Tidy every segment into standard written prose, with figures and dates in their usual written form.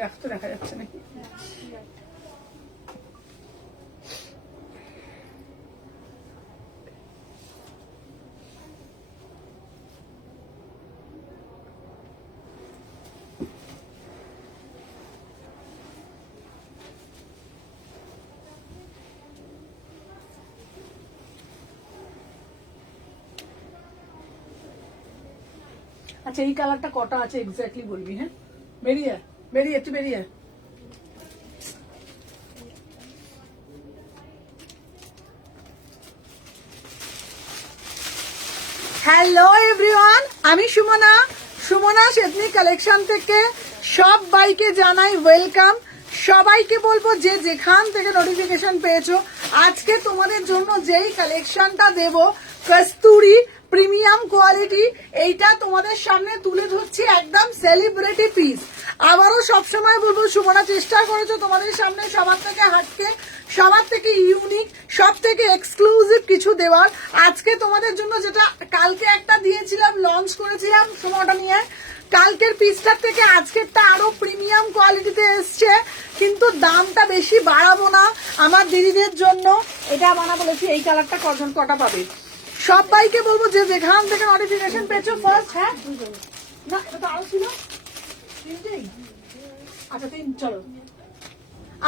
দেখ তো দেখা যাচ্ছে নাকি। আচ্ছা এই কালারটা কটা আছে এক্স্যাক্টলি বলবি। হ্যাঁ বেরিয়ে বেরিয়ে একটু বেরিয়ে। হ্যালো এভরিওয়ান, আমি সুমনা, সুমনাস এথনিক কালেকশন থেকে সবাইকে জানাই ওয়েলকাম। সবাইকে বলবো যে যেখান থেকে নোটিফিকেশন পেয়েছো, আজকে তোমাদের জন্য যেই কালেকশনটা দেব কস্তুরি প্রিমিয়াম কোয়ালিটি, এইটা তোমাদের সামনে তুলে ধরছি একদম সেলিব্রিটি পিস। আবারও সবসময় বলবো সুমনা চেষ্টা করেছো তোমাদের সামনে সবার থেকে হাটকে, সবার থেকে ইউনিক, সব থেকে এক্সক্লুসিভ কিছু দেওয়ার। আজকে তোমাদের জন্য যেটা কালকে একটা দিয়েছিলাম, লঞ্চ করেছিলাম সময়টা নিয়ে, কালকের পিসটার থেকে আজকেরটা আরো প্রিমিয়াম কোয়ালিটিতে এসছে, কিন্তু দামটা বেশি বাড়াবো না আমার দিদিদের জন্য। এটা বানা বলেছি এই কালারটা কটা পাবে। সবাইকে বলবো যে যেখান থেকে নোটিফিকেশন পেয়েছো ফার্স্ট। হ্যাঁ না এটা তো আরো ছিল তিনটেই। আচ্ছা চলো।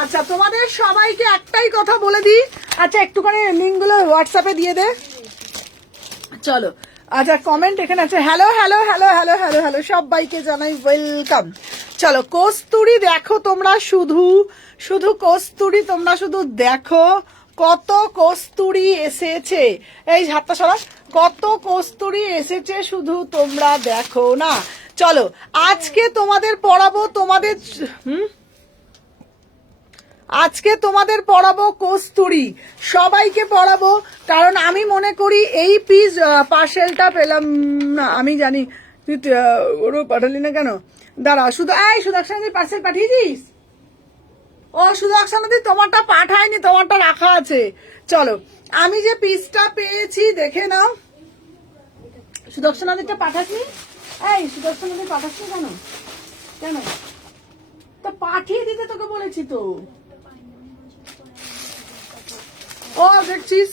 আচ্ছা তোমাদের সবাইকে একটাই কথা বলে দিই, আচ্ছা একটুখানি লিঙ্ক গুলো হোয়াটসঅ্যাপে দিয়ে দে চলো। আচ্ছা কমেন্ট এখানে আছে, hello hello hello hello hello hello, সবাইকে জানাই ওয়েলকাম। চলো কস্তুরি দেখো তোমরা, শুধু শুধু কস্তুরি তোমরা শুধু দেখো, কত কস্তুরি এসেছে। এই হাতটা সরা, কত কস্তুরি এসেছে শুধু তোমরা দেখো না। চলো আজকে তোমাদের পড়াবো তোমাদের আজকে তোমাদের পড়াবো কস্তুরি, সবাইকে পড়াবো, কারণ আমি মনে করি এই পিস পার্সেলটা পেলাম না। আমি জানি তুই ওরও পাঠালি না কেন, দাঁড়া শুধু এই সুদর্শনদের পার্সেল পাঠিয়েছিস? ও সুদর্শনদি তোমারটা পাঠায়নি, তোমারটা রাখা আছে। চলো আমি যে পিসটা পেয়েছি দেখে নাও। সুদর্শনদিটা পাঠাসনি? এই সুদর্শনদি পাঠাসনি কেন? কেন তো পাঠিয়ে দিতে তোকে বলেছি তো। ও দেখছিস,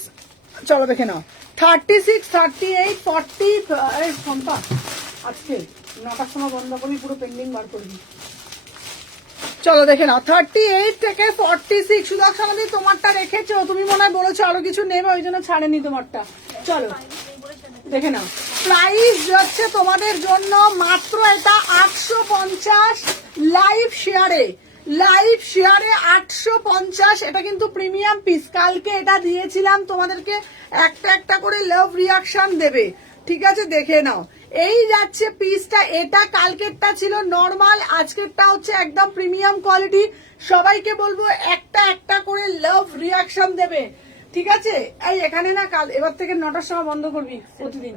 চলো দেখে নাও। 36, 38, 40 ফোনটা আজকে 9টার সময় বন্ধ করবি, পুরো পেন্ডিং বার করবি। চলো দেখে নাও 38 থেকে 46। সুদর্শনদি তোমারটা রেখেছো, তুমি মনে হয় বলেছো আরো কিছু নেবে, ওই জন্য ছাড়েনি তোমারটা। চলো দেখে নাও, প্রাইস যাচ্ছে তোমাদের জন্য মাত্র এটা 850 লাইভ শেয়ারে, লাইভ শেয়ারে 850। এটা কিন্তু প্রিমিয়াম পিস, কালকে এটা দিয়েছিলাম তোমাদেরকে, একটা একটা করে লাভ রিয়াকশন দেবে, ঠিক আছে দেখে নাও। এই যাচ্ছে পিসটা, এটা কালকেরটা ছিল নরমাল, আজকেরটা হচ্ছে একদম প্রিমিয়াম কোয়ালিটি। সবাইকে বলবো একটা একটা করে লাভ রিয়াকশন দেবে, ঠিক আছে। এই এখানে না কাল এবার থেকে 9টার সময় বন্ধ করবি প্রতিদিন,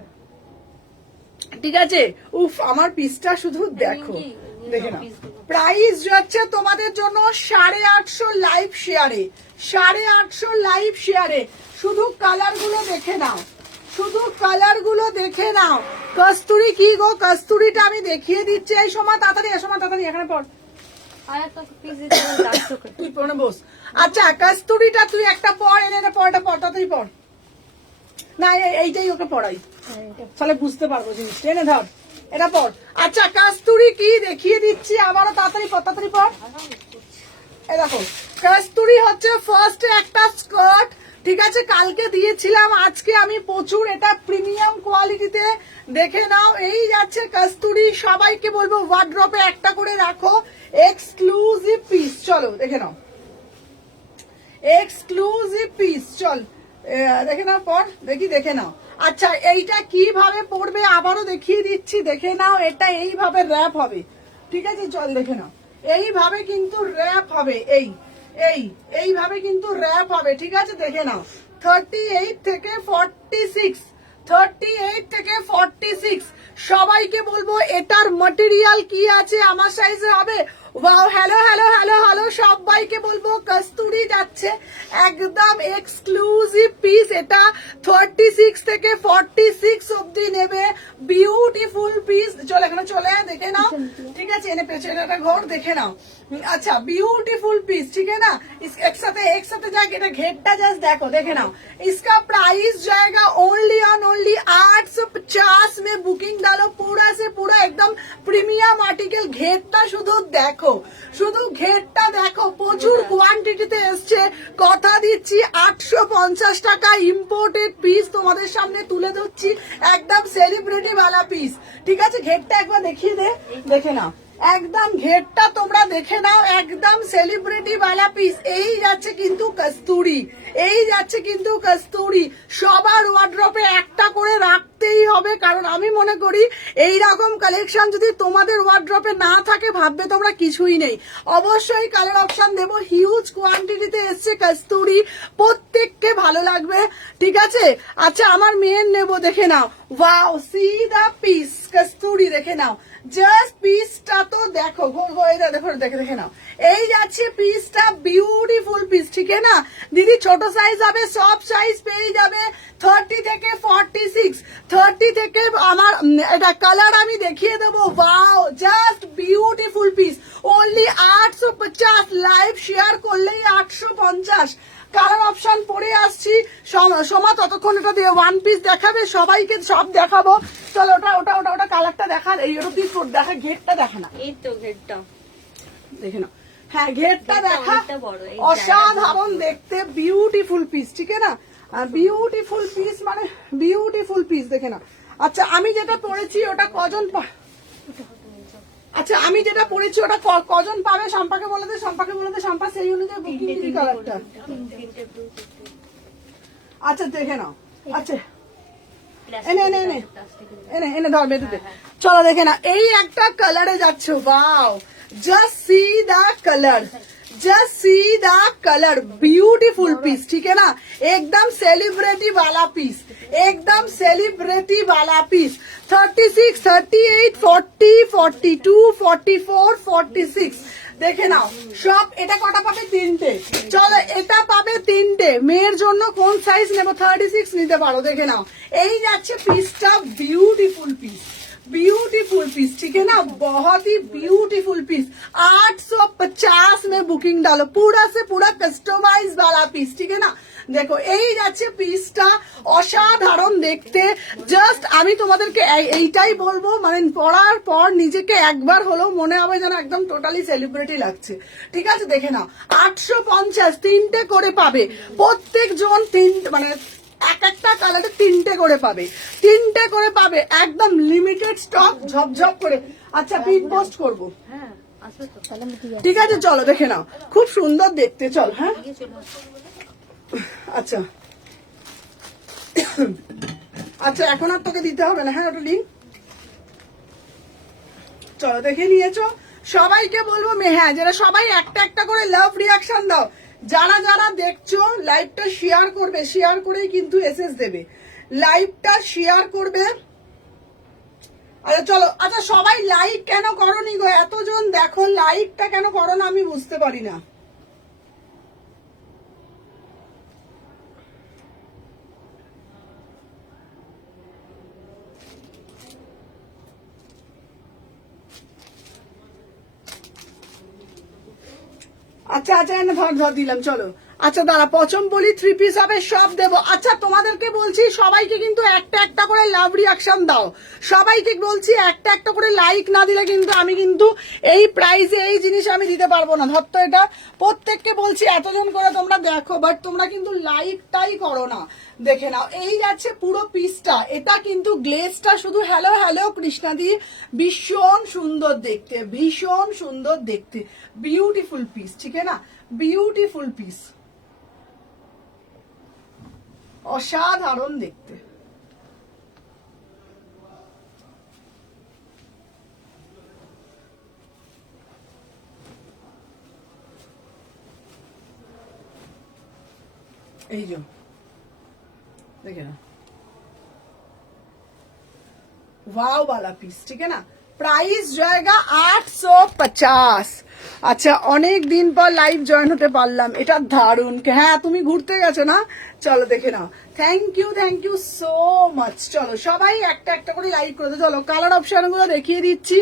ঠিক আছে। উফ আমার পিসটা শুধু দেখো, দেখে নাও। প্রাইস যাচ্ছে তোমাদের জন্য 850 লাইভ শেয়ারে, 850 লাইভ শেয়ারে। শুধু কালার গুলো দেখে নাও, শুধু কালার গুলো দেখে নাও। কস্তুরি কি গো, কস্তুরিটা আমি দেখিয়ে দিচ্ছি। এই সময় তাড়াতাড়ি, সময় তাড়াতাড়ি এখানে পড়, তুই পড়ে বস। আচ্ছা কস্তুরিটা তুই একটা পড়, এনে পড়টা পড়, তাড়াতাড়ি পড় না, এইটাই ওকে পড়াই, তাহলে বুঝতে পারবো জিনিসটা। এনে ধর এটা পড়। আচ্ছা কস্তুরি কি দেখিয়ে দিচ্ছি আবারও, তাড়াতাড়ি পড়, তাড়াতাড়ি পড়। এই দেখো কস্তুরি হচ্ছে ফার্স্ট একটা স্কার্ট, ঠিক আছে, কালকে দিয়েছিলাম, আজকে আমি প্রচুর এটা প্রিমিয়াম কোয়ালিটিতে, দেখে নাও। এই যাচ্ছে কস্তুরি, সবাইকে বলবো ওয়ার্ড্রপে একটা করে রাখো, এক্সক্লুসিভ পিস। চলো দেখে নাও, এক্সক্লুসিভ পিস। চল দেখে নাও, পর দেখি, দেখে নাও। আচ্ছা এইটা কিভাবে পড়বে আবারও দেখিয়ে দিচ্ছি, দেখে নাও। এটা এইভাবে র্যাপ হবে, ঠিক আছে, চল দেখে নাও। এইভাবে কিন্তু র্যাপ হবে, এইভাবে কিন্তু র্যাপ হবে, ঠিক আছে, দেখে নাও। 38 থেকে 46, 38 থেকে 46। সবাইকে বলবো এটার ম্যাটেরিয়াল কি আছে, আমার সাইজে হবে। Wow, hello hello hello hello, সবাইকে বলবো কস্তুরি যাচ্ছে একদম এক্সক্লুসিভ পিস। এটা 36 থেকে 46 অব্দি নেবে। Beautiful piece. চলো এখানে চলে আয়, দেখে নাও, ঠিক আছে? এনে পেছনে একটা ঘর দেখে নাও। अच्छा ब्यूटीफुल पीस, ठीक है ना? एक साथ जाके ना घेरटा जस्ट देखो, देखे ना। इसका प्राइस जाएगा ओनली ऑन ओनली 850 में। बुकिंग डालो, पूरा से पूरा एकदम प्रीमियम आर्टिकल। घेरटा शुधु देखो, शुधु घेरटा देखो, प्रचुर কোয়ান্টিটিতে এসছে। কথা দিচ্ছি 850 টাকা ইম্পোর্টেড পিস তোমাদের সামনে তুলে দিচ্ছি, একদম সেলিব্রিটি वाला পিস, ঠিক আছে? ঘেরটা একবার দেখিয়ে দে, দেখে নাও। একদম ঘেরটা তোমরা দেখে নাও, একদম সেলিব্রিটি वाला পিস। এই যাচ্ছে কিন্তু কস্তুরি, এই যাচ্ছে কিন্তু কস্তুরি। সবার ওয়ার্ড্রপে একটা করে রাখতেই হবে, কারণ আমি মনে করি এই রকম কালেকশন যদি তোমাদের ওয়ার্ড্রপে না থাকে ভাববে তোমরা কিছুই নেই। অবশ্যই কালার অপশন দেবো, হিউজ কোয়ান্টিটিতে এসছে কস্তুরি, প্রত্যেককে ভালো লাগবে, ঠিক আছে? আচ্ছা আমার মেয়ের নেবো, দেখে নাও। ওয়াও, সি দা পিস কস্তুরি, দেখে নাও। জাস্ট পিসটা তো দেখো, দেখো দেখে দেখে নাও। এই যাচ্ছে পিসটা, বিউটিফুল পিস, ঠিক আছে না দিদি? ছোট সাইজ হবে, সব সাইজ পেয়ে যাবে। 30 থেকে 46, 30 থেকে আমার এটা কালার আমি দেখিয়ে দেবো। Wow, just beautiful piece. Only 850, live share করলেই 850। কালার অপশন পরে আসছি। সোমা ততক্ষণ এটা দিয়ে ওয়ান পিস দেখাবে, সবাইকে সব দেখাবো। চলো ওটা ওটা ওটা ওটা কালারটা দেখা, এই ওটা দিয়ে দেখা, ঘেরটা দেখা না, এই তো ঘেরটা দেখে নাও। হ্যাঁ ঘেরটা দেখা, অসাধারণ দেখতে, বিউটিফুল পিস, ঠিক আছে না? বিউটিফুল পিস মানে বিউটিফুল পিস, দেখে না। আচ্ছা আমি যেটা পরেছি ওটা কজন আচ্ছা আমি যেটা পরেছি ওটা কজন পাবে? সম্পাকে বলে দে, সম্পাকে বলে দে, সম্পা সেই অনুযায়ী বুকিং দিবি কালারটা। আচ্ছা দেখে নাও। আচ্ছা এনে এনে এনে এনে এনে ধর বেটুতে। চলো দেখে না, এই একটা কালারে যাচ্ছে। Wow, just see the colour, just see the colour, beautiful piece, ठीक है ना? एकदम सेलिब्रिटी वाला पीस, एकदम सेलिब्रिटी वाला पीस। 36, 38, 40, 42, 44, 46 দেখে নাও সব। এটা কটা পাবে? 3টে। চলো এটা পাবে 3টে। মেয়ের জন্য কোন সাইজ নেব? 36 নিতে পারো, দেখে নাও। এই যাচ্ছে পিসটা, বিউটিফুল পিস, ब्यूटीफुल पीस, ठीक है ना? बहुत ही ब्यूटीफुल पीस। 850 में बुकिंग डालो, पूरा से पूरा कस्टमाइज वाला पीस, ठीक है ना? দেখো এই যাচ্ছে পিসটা, অসাধারণ দেখতে। জাস্ট আমি তোমাদেরকে এইটাই বলবো, মানে পরার পর নিজেকে একবার হলেও মনে হবে যেন একদম টোটালি সেলিব্রিটি লাগছে, ঠিক আছে? দেখে নাও 850, 3টে করে পাবে প্রত্যেক জন, মানে এক একটা কালারে 3টে করে পাবে, 3টে করে পাবে, একদম লিমিটেড স্টক, ঝপঝপ করে। আচ্ছা পিন পোস্ট করবো, ঠিক আছে? চলো দেখে নাও, খুব সুন্দর দেখতে। চল, হ্যাঁ আচ্ছা আচ্ছা এখন আর তোকে দিতে হবে না, হ্যাঁ ওটা লিঙ্ক। চলো দেখে নিয়েছো, সবাইকে বলবো হ্যাঁ যারা সবাই একটা একটা করে লাভ রিয়াকশন দাও। যারা যারা দেখছো লাইভটা শেয়ার করবে, শেয়ার করেই কিন্তু এসএস দেবে, লাইভটা শেয়ার করবে। আচ্ছা চলো, আচ্ছা সবাই লাইক কেন করোনি গো? এতজন দেখো, লাইকটা কেন করো না আমি বুঝতে পারি না। আচ্ছা আচ্ছা এনে ধর দিলাম। চলো আচ্ছা দাঁড়া, পছন্দ বলি 3 পিস হবে, সব দেবো। আচ্ছা তোমাদেরকে বলছি সবাইকে কিন্তু একটা একটা করে লাভ রিয়াকশন দাও, সবাইকে বলছি একটা একটা করে লাইক না দিলে কিন্তু আমি কিন্তু এই প্রাইসে এই জিনিস আমি দিতে পারবো না। ধর তো এটা প্রত্যেককে বলছি এতজন করে তোমরা দেখো, বাট তোমরা কিন্তু লাইকটাই করো না। দেখে নাও এই যাচ্ছে পুরো পিসটা, এটা কিন্তু গ্লেজটা শুধু হ্যালো হ্যালো কৃষ্ণাদি, ভীষণ সুন্দর দেখতে, ভীষণ সুন্দর দেখতে, বিউটিফুল পিস, ঠিক আছে না? বিউটিফুল পিস, অসাধারণ দেখতে। এই যে দেখে না, वाव वाला पीस, ठीक है ना? প্রাইস জায়গা 850। আচ্ছা, অনেক দিন পর লাইভ জয়েন হতে পারলাম, এটা দারুণ। হ্যাঁ, তুমি ঘুরতে গেছো না? চলো দেখে নাও। Thank you so much. চলো সবাই একটা একটা করে লাইক করে দাও। চলো কালার অপশন গুলো দেখিয়ে দিচ্ছি,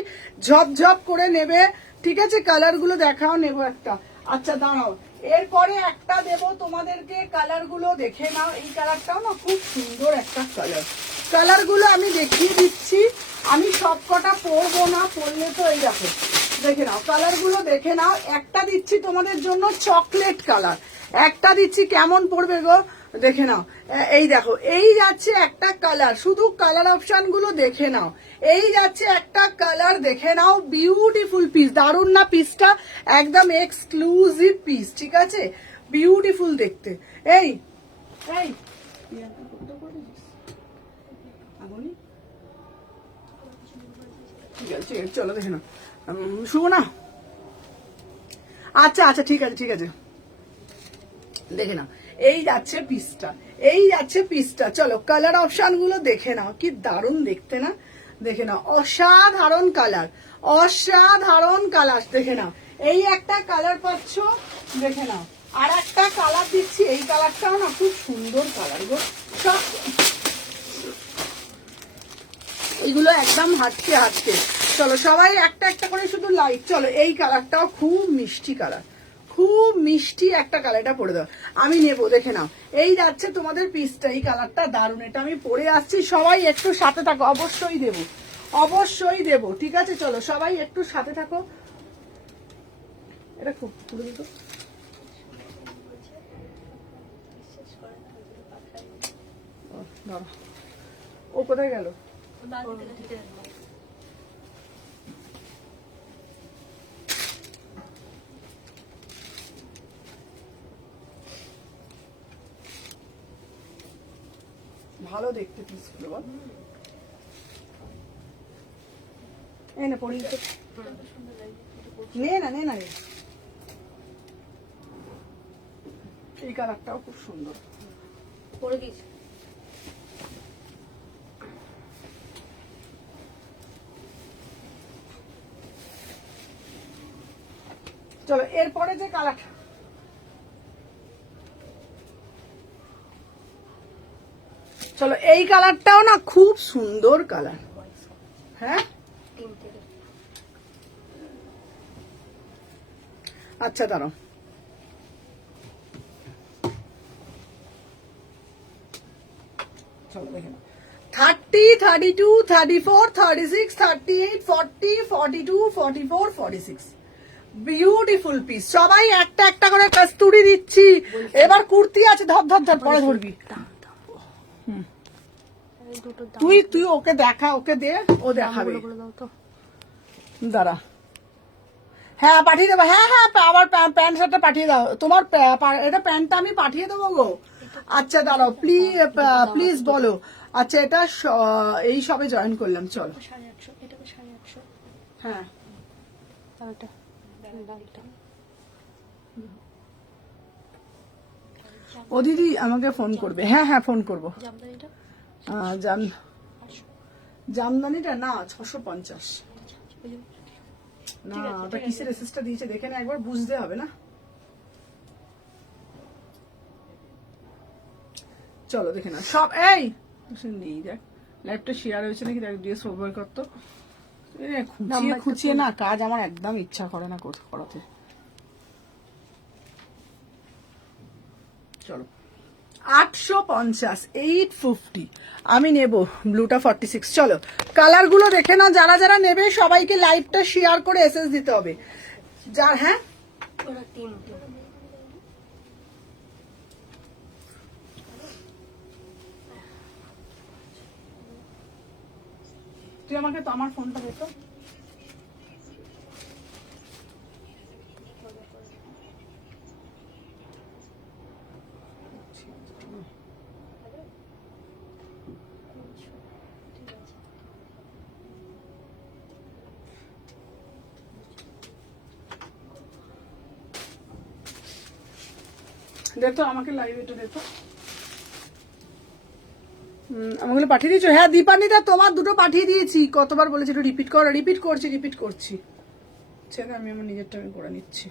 ঝপঝপ করে নেবে। ঠিক আছে, কালার গুলো দেখাও, নেবো একটা। আচ্ছা দাঁড়াও, এরপরে একটা দেবো তোমাদেরকে, কালার গুলো দেখে নাও। এই কালারটাও না খুব সুন্দর একটা কালার। কালার গুলো আমি দেখিয়ে দিচ্ছি, আমি সব কটা পরবো না, পরলে তো এই দেখো, দেখে নাও কালার গুলো দেখে নাও। একটা দিচ্ছি তোমাদের জন্য চকলেট কালার, একটা দিচ্ছি কেমন পড়বে গো দেখে নাও। এই দেখো, এই যাচ্ছে একটা কালার, শুধু কালার অপশন গুলো দেখে নাও। এই যাচ্ছে একটা কালার, দেখে নাও, বিউটিফুল পিস, দারুণ না পিসটা? একদম এক্সক্লুসিভ পিস, ঠিক আছে, বিউটিফুল দেখতে। এই এই ঠিক আছে, চলো দেখে নাও, শুভ না? আচ্ছা আচ্ছা, ঠিক আছে ঠিক আছে, দেখে নাও। এই যাচ্ছে পিসটা, এই যাচ্ছে পিসটা। চলো কালার অপশন গুলো দেখে নাও, কি দারুণ দেখতে না? দেখে নাও, অসাধারণ কালার, অসাধারণ কালার। দেখে নাও, এই একটা কালার পাচ্ছ, দেখে নাও। আর একটা কালার দিচ্ছি, এই কালারটাও না খুব সুন্দর কালার গো। সব এইগুলো একদম হাটকে হাটকে। চলো সবাই একটা একটা করে শুধু লাইক। চলো এই কালারটাও খুব মিষ্টি কালার, খুব মিষ্টি একটা কালার, এটা পরে দাও, আমি নেবো। দেখে নাও, এই যাচ্ছে তোমাদের পিসটা, এই কালারটা দারুণ, এটা আমি পরে আসছি। সবাই একটু সাথে থাকো, অবশ্যই দেবো, অবশ্যই দেবো, ঠিক আছে? চলো সবাই একটু সাথে থাকো। এটা খুব পুরো দিত, ও কোথায় গেল? ভালো দেখতে পিসগুলো, বল। এই না পড়ি, নে না নে না, এই কালারটাও খুব সুন্দর পরে দিয়েছি। চলো এরপরে যে কালারটা, চলো এই কালারটাও না খুব সুন্দর কালার। হ্যাঁ আচ্ছা দাঁড়াও, চলো দেখে নাও। 30, 32, 34, 36, 38, 40, 42, 44, 46, বিউটিফুল পিস। সবাই একটা একটা করে কস্তুরি দিচ্ছি। এবার কুর্তি আছে, ধর ধর ধর, পরে ধরবি। তুই তুই ওকে দেখা, ওকে দে, ও দেখাবে। দাঁড়া, হ্যাঁ পাঠিয়ে দেবো, হ্যাঁ হ্যাঁ, আবার প্যান্ট শার্টটা পাঠিয়ে দাও। তোমার এটা প্যান্টটা আমি পাঠিয়ে দেবো গো। আচ্ছা দাঁড়াও, প্লিজ প্লিজ বলো। আচ্ছা এটা এই সবে জয়েন করলাম। চলো হ্যাঁ, ও দিদি আমাকে ফোন করবে। হ্যাঁ হ্যাঁ ফোন করবো। জামদানিটা না 650, না ওটা কিসের এসএসটা দিয়েছে দেখে না, একবার বুঝতে হবে না। চলো দেখে না সব। এই নেই, দেখ লাইভটা শেয়ার হয়েছে নাকি, দেখ দিয়ে সবার করতো। খুঁচিয়ে খুঁচিয়ে না কাজ আমার একদম ইচ্ছা করে না করাতে। চলো 850, 850 আমি নেব। ব্লুটা 46। চলো কালার গুলো দেখে না, যারা যারা নেবে সবাইকে লাইভটা শেয়ার করে এসএস দিতে হবে। যার হ্যাঁ তুই আমাকে তো আমার ফোনটা দে তো। দে তো আমাকে লাইভ এটা দে তো। আমাগুলো পাঠিয়ে দিয়েছো? হ্যাঁ দীপানিদা তোমার দুটো পাঠিয়ে দিয়েছি, কতবার বলেছি একটু রিপিট করো, রিপিট করছি। ছেড়ে আমি আমার নিজেরটা আমি করে নিচ্ছি।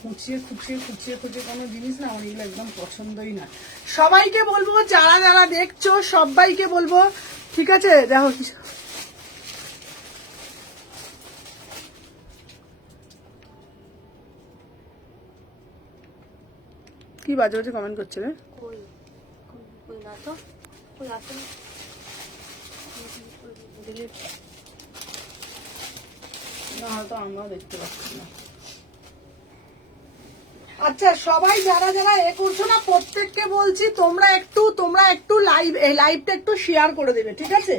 খুঁচিয়ে কোনো জিনিস না আমার এগুলো একদম পছন্দই না। সবাইকে বলবো, যারা যারা দেখছো সবাইকে বলবো, ঠিক আছে? দেখো কি বাজে বাজে কমেন্ট করছে রে। না হয়তো আমরাও দেখতে পাচ্ছি না। আচ্ছা সবাই যারা যারা এ করছো না, প্রত্যেককে বলছি তোমরা একটু লাইভটা একটু শেয়ার করে দেবে, ঠিক আছে?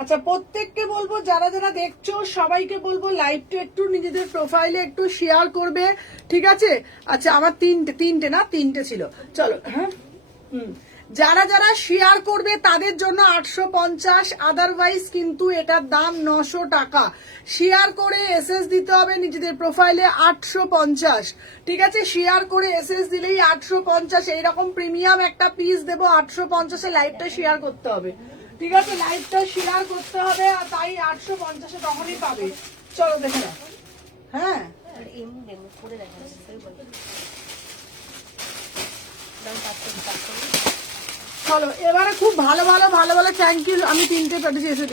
আচ্ছা প্রত্যেককে বলবো, যারা যারা দেখছো সবাইকে বলবো লাইভটা একটু নিজেদের প্রোফাইলে একটু শেয়ার করবে, ঠিক আছে? আচ্ছা আমার তিনটে ছিল, চলো। হ্যাঁ যারা যারা শেয়ার করবে তাদের জন্য 850, আদারওয়াইজ কিন্তু এটার দাম 900 টাকা। শেয়ার করে এসএস দিতে হবে নিজেদের প্রোফাইলে 850, ঠিক আছে? শেয়ার করে এসএস দিলেই 850, এইরকম প্রিমিয়াম একটা পিস দেবো 850-এ। লাইভটা শেয়ার করতে হবে, ঠিক আছে? লাইভটা শেয়ার করতে হবে, আর তাই 850-এ তখনই পাবে। চলো দেখে নাও। হ্যাঁ চলো এবারে খুব ভালো থ্যাংক ইউ। আমি তিনটে পাঠিয়েছি, এসে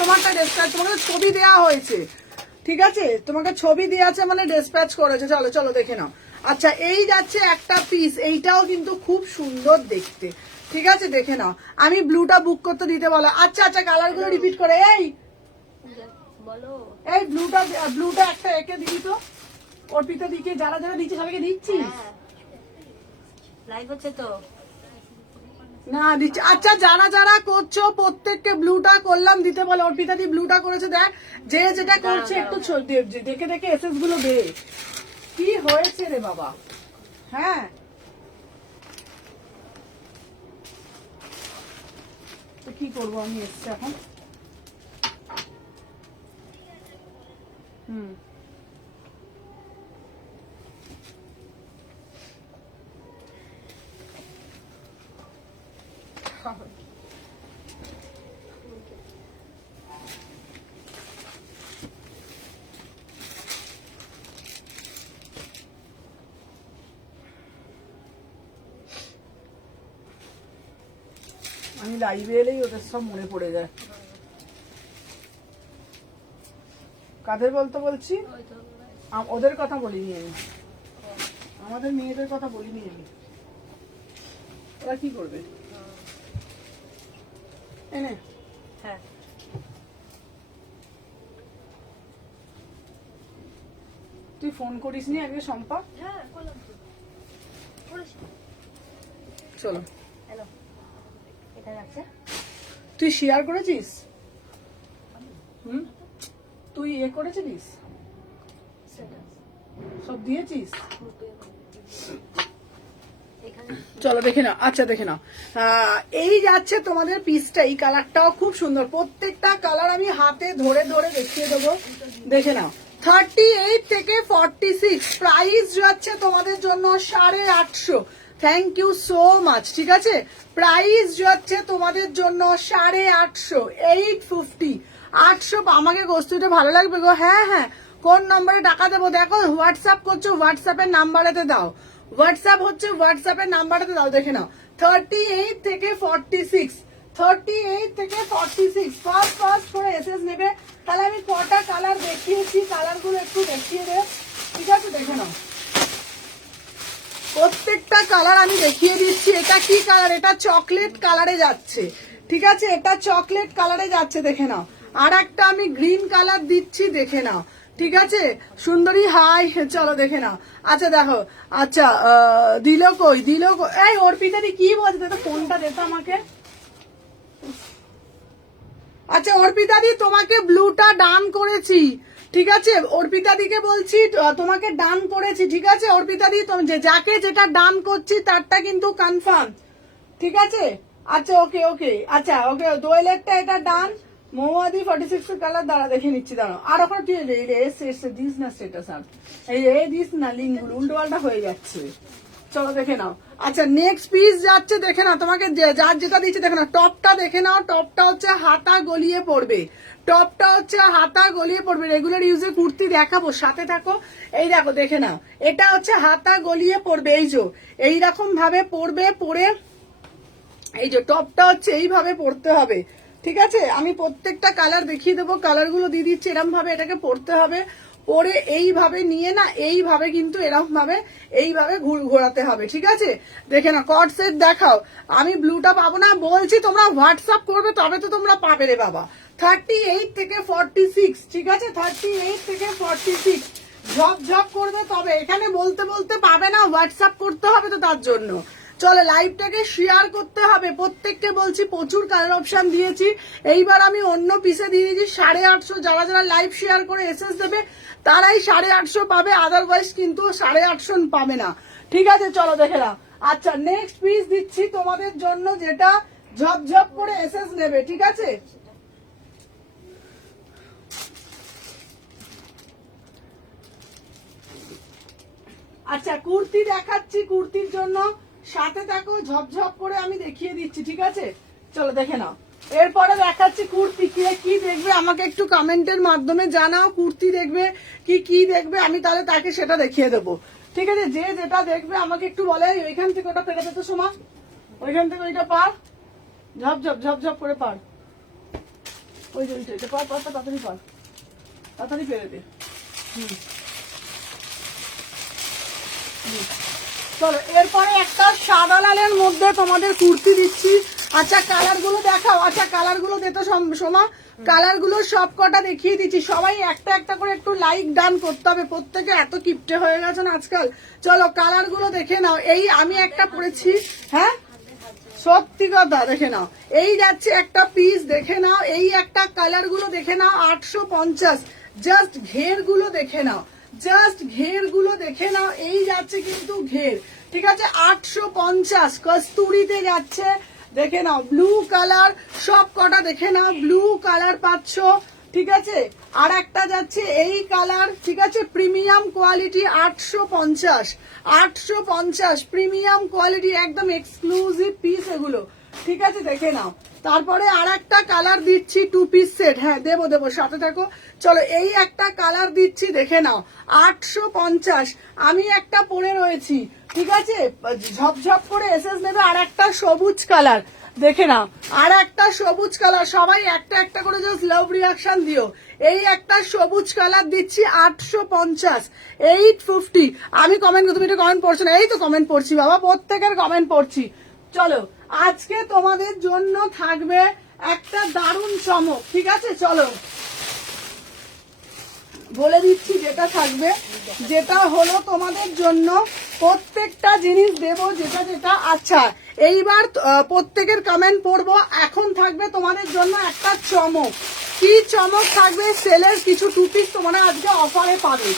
তোমারটা ডেসপ্যাচ, তোমাকে ছবি দেওয়া হয়েছে, ঠিক আছে? তোমাকে ছবি দেওয়া আছে মানে ডেসপ্যাচ করেছে। চলো দেখে নাও। আচ্ছা এই যাচ্ছে একটা পিস, এইটাও কিন্তু খুব সুন্দর দেখতে, ঠিক আছে? দেখে নাও। আমি ব্লুটা বুক করতে দিতে বলো। আচ্ছা কালার গুলো রিপিট করে, এই ব্লুটা একটা একে দিবি তো, অর্পিতা দিকে, যারা যারা দিচ্ছে সবাইকে দিচ্ছিস? লাইভ হচ্ছে তো না দিচ্ছি। আচ্ছা যারা যারা করছো প্রত্যেককে ব্লুটা করলাম দিতে বলে। অর্পিতা দি ব্লুটা করেছে, দেখ যে যেটা করছে একটু দেখে দেখে এসএস গুলো দে। কি হয়েছে রে বাবা? হ্যাঁ তো কি করবো আমি, এসছি এখন। আমি লাইভে এলেই ওদের সব মনে পড়ে যায়। কাদের বলতে বলছি? ওদের কথা বলিনি আমি, আমাদের মেয়েদের কথা বলিনি আমি। ওরা কি করবে? এনে হ্যাঁ তুই ফোন করিস নি আগে শম্পা? হ্যাঁ চলো হ্যালো, এটা আছে। তুই শেয়ার করেছিস? তুই করেছিলিস? সব দিয়েছিস? চলো দেখে নাও। আচ্ছা দেখে নাও, এই যাচ্ছে তোমাদের পিসটা। এই কালারটাও খুব সুন্দর, প্রত্যেকটা কালার আমি হাতে ধরে ধরে দেখিয়ে দেবো, দেখে নাও। 38 থেকে 46, প্রাইস যাচ্ছে তোমাদের জন্য 850। থ্যাংক ইউ সো মাচ, ঠিক আছে? প্রাইস যাচ্ছে তোমাদের জন্য 850, 850, 800। আমাকে গোস্তুটা ভালো লাগবে গো। হ্যাঁ কোন নম্বরে টাকা দেবো দেখো, হোয়াটসঅ্যাপ করছো, হোয়াটসঅ্যাপের নাম্বারেতে দাও। হোয়াটসঅ্যাপের নাম্বারটাতে দাও, দেখে নাও। 38 থেকে 46, 38 থেকে 46 ফার্স্ট করে এসএস নেবে। তাহলে আমি কটা কালার দেখিয়েছি, কালার গুলো একটু দেখিয়ে দে, ঠিক আছে? দেখে নাও প্রত্যেকটা কালার আমি দেখিয়ে দিচ্ছি। এটা কি কালার? এটা চকলেট কালারে যাচ্ছে, ঠিক আছে? এটা চকলেট কালারে যাচ্ছে, দেখে নাও। আর একটা আমি গ্রিন কালার দিচ্ছি, দেখে নাও, ঠিক আছে? সুন্দরী হাই, চলো দেখে নাও। আচ্ছা দেখো, আচ্ছা দিল কই। এই অর্পিতাদি কি বলছে? তো ফোনটা দে তো আমাকে। আচ্ছা অর্পিতাদি তোমাকে ব্লুটা ডান করেছি, ঠিক আছে অর্পিতা দিকে বলছি তোমাকে ডান করেছি, ঠিক আছে অর্পিতা দি, যাকে যেটা ডান করছি তারটা কিন্তু কনফার্ম, ঠিক আছে। আচ্ছা ওকে ওকে, আচ্ছা ওকে দোয়েলেরটা এটা ডান। মৌয়াদি 46 এর কালার দাঁড়া দেখে নিচ্ছি, দাঁড়াও। আর ওখানে তুই এসে দিস না স্ট্যাটাস, আর এই দিস না লিঙ্ক গুলো উল্টো পাল্টা হয়ে যাচ্ছে। চলো দেখে নাও। আচ্ছা নেক্সট পিস যাচ্ছে, দেখে নাও তোমাকে যার যেটা দিচ্ছে দেখে নাও। টপটা দেখে নাও, টপটা হচ্ছে হাতা গলিয়ে পড়বে, টপটা হচ্ছে হাতা গলিয়ে পড়বে। রেগুলার ইউজে কুর্তি দেখাবো, সাথে থাকো। এই দেখো দেখে নাও, এটা হচ্ছে হাতা গলিয়ে পড়বে, এই যে এইরকম ভাবে পড়বে, পরে এই যে টপটা হচ্ছে এইভাবে পড়তে হবে, ঠিক আছে। আমি প্রত্যেকটা কালার দেখিয়ে দেবো, কালার গুলো দিয়ে দিচ্ছি। এরকম ভাবে এটাকে পড়তে হবে, পরে এইভাবে নিয়ে না এইভাবে কিন্তু এরকম ভাবে এইভাবে ঘোরাতে হবে, ঠিক আছে। দেখে না কট সেট দেখাও। আমি ব্লুটা পাবো না বলছি, তোমরা হোয়াটসঅ্যাপ করবে তবে তো তোমরা পাবে রে বাবা। 38 থেকে 46, ঠিক আছে 38 থেকে 46 ঝপ ঝপ করবে তবে, এখানে বলতে বলতে পাবে না, হোয়াটসঅ্যাপ করতে হবে তো তার জন্য। চলে লাইভটাকে শেয়ার করতে হবে, প্রত্যেককে বলছি প্রচুর কালার অপশন দিয়েছি। এইবার আমি অন্য পিসে দিয়ে দিয়েছি 850, যারা যারা লাইভ শেয়ার করে এসএস দেবে তারাই 850 পাবে, আদারওয়াইজ কিন্তু 850 পাবে না, ঠিক আছে। চলো দেখে নাও। আচ্ছা নেক্সট পিস দিচ্ছি তোমাদের জন্য, যেটা ঝপঝপ করে এসএস নেবে, ঠিক আছে। আচ্ছা কুর্তি দেখাচ্ছি, কুর্তির জন্য সাথে থাকো, ঝপঝপ করে আমি দেখিয়ে দিচ্ছি, ঠিক আছে। চলো দেখে নাও। এরপরে দেখাচ্ছি কুর্তি, কে কি দেখবে আমাকে একটু কমেন্টের মাধ্যমে জানাও, কুর্তি দেখবে কি কি দেখবে, আমি তাহলে তাকে সেটা দেখিয়ে দেবো, ঠিক আছে। যে যেটা দেখবে আমাকে একটু বলে, ওইখান থেকে ওটা পেরে যেতে সময়, ওইখান থেকে ওইটা পার, ঝপঝপ ঝপঝপ করে পার, ওই যে ওইটা পার পার, তাড়াতাড়ি পার, তাড়াতাড়ি পেরে দে। চলো এরপরে একটা সাদা লালের মধ্যে তোমাদের কুর্তি দিচ্ছি। আচ্ছা কালার গুলো দেখাও, আচ্ছা কালার গুলো দিতে সোমা, কালার গুলো সব কটা দেখিয়ে দিচ্ছি। সবাই একটা একটা করে একটু লাইক ডান করতে হবে, প্রত্যেকে এত কিপটে হয়ে গেছেন আজকাল। চলো কালার গুলো দেখে নাও। এই আমি একটা পরেছি, হ্যাঁ সত্যি কথা, দেখে নাও। এই যাচ্ছে একটা পিস, দেখে নাও। এই একটা কালার গুলো দেখে নাও 850, জাস্ট ঘের গুলো দেখে নাও, জাস্ট ঘের গুলো দেখে নাও। এই যাচ্ছে কিন্তু ঘের, ঠিক আছে 850, কস্তুরিতে যাচ্ছে, দেখে নাও। ব্লু কালার সব কটা দেখে নাও, ব্লু কালার পাচ্ছ, ঠিক আছে। আর একটা যাচ্ছে এই কালার, ঠিক আছে প্রিমিয়াম কোয়ালিটি 850, 850 প্রিমিয়াম কোয়ালিটি, একদম এক্সক্লুসিভ পিস এগুলো, ঠিক আছে দেখে নাও। তারপরে আর একটা কালার দিচ্ছি, 2 পিস সেট, হ্যাঁ দেবো দেবো, সাথে থাকো। চলো এই একটা কালার দিচ্ছি, দেখে নাও 850। আমি একটা পরে রয়েছি, ঠিক আছে ঝপঝপ করে এসএস নেবে। আর একটা সবুজ কালার, দেখে নাও আর একটা সবুজ কালার, সবাই একটা একটা করে জাস্ট লাভ রিয়াকশন দিও। এই একটা সবুজ কালার দিচ্ছি 850, 850। আমি কমেন্ট, তুমি এটা কমেন্ট পড়ছো না? এই তো কমেন্ট পড়ছি বাবা, প্রত্যেকের কমেন্ট পড়ছি। চলো আজকে তোমাদের জন্য থাকবে একটা দারুণ চমক, ঠিক আছে। চলো বলে দিচ্ছি যেটা থাকবে, যেটা হলো তোমাদের জন্য প্রত্যেকটা জিনিস দেব যেটা যেটা। আচ্ছা এইবার প্রত্যেকের কমেন্ট পড়বো। এখন থাকবে তোমাদের জন্য একটা চমক, কি চমক থাকবে? সেলের কিছু 2 পিস তোমরা আজকে অফারে পাবে,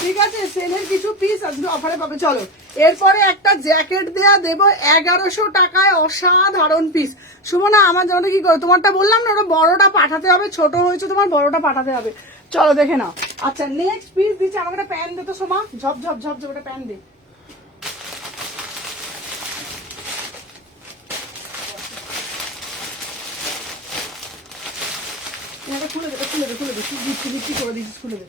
ঠিক আছে সেলের কিছু পিস আজকে অফারে পাবে। চলো এরপরে একটা জ্যাকেট দেয়া দেব 1100 টাকায়, অসাধারণ পিস। সুমনা আমার জন্য কি করো, তোমারটা বললাম না, ওটা বড়টা পাঠাতে হবে, ছোট হয়েছে তোমার, বড়টা পাঠাতে হবে। চলো দেখে নাও। আচ্ছা নেক্সট পিস দিচ্ছি, আমাকে একটা প্যান দে তো সোমা, ঝপ ঝপ ঝপ ঝপ, একটা প্যান দে। এটা খুলে দে, খুলে দে, খুলে দে, বিক্রি বিক্রি করে দিচ্ছিস, খুলে দে।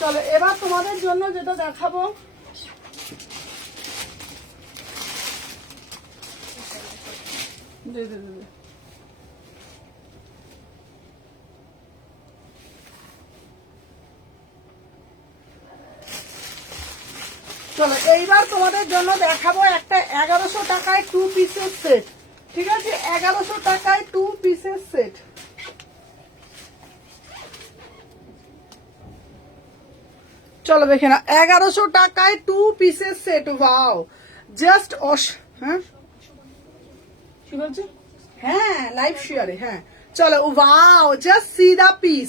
চলো এবার তোমাদের জন্য যেটা দেখাবো, দে দে দে দে। চলো এইবার তোমাদের জন্য দেখাবো একটা 1100 টাকায় 2 পিসের সেট, ঠিক আছে 1100 টাকায় 2 পিসের সেট। চলো দেখে না 1100 টাকায় 2 পিসের সেট। ওয়াও জাস্ট হ্যাঁ কি বলছে? হ্যাঁ লাইভ শেয়ারে, হ্যাঁ চলো ওয়াও জাস্ট সি দা পিস।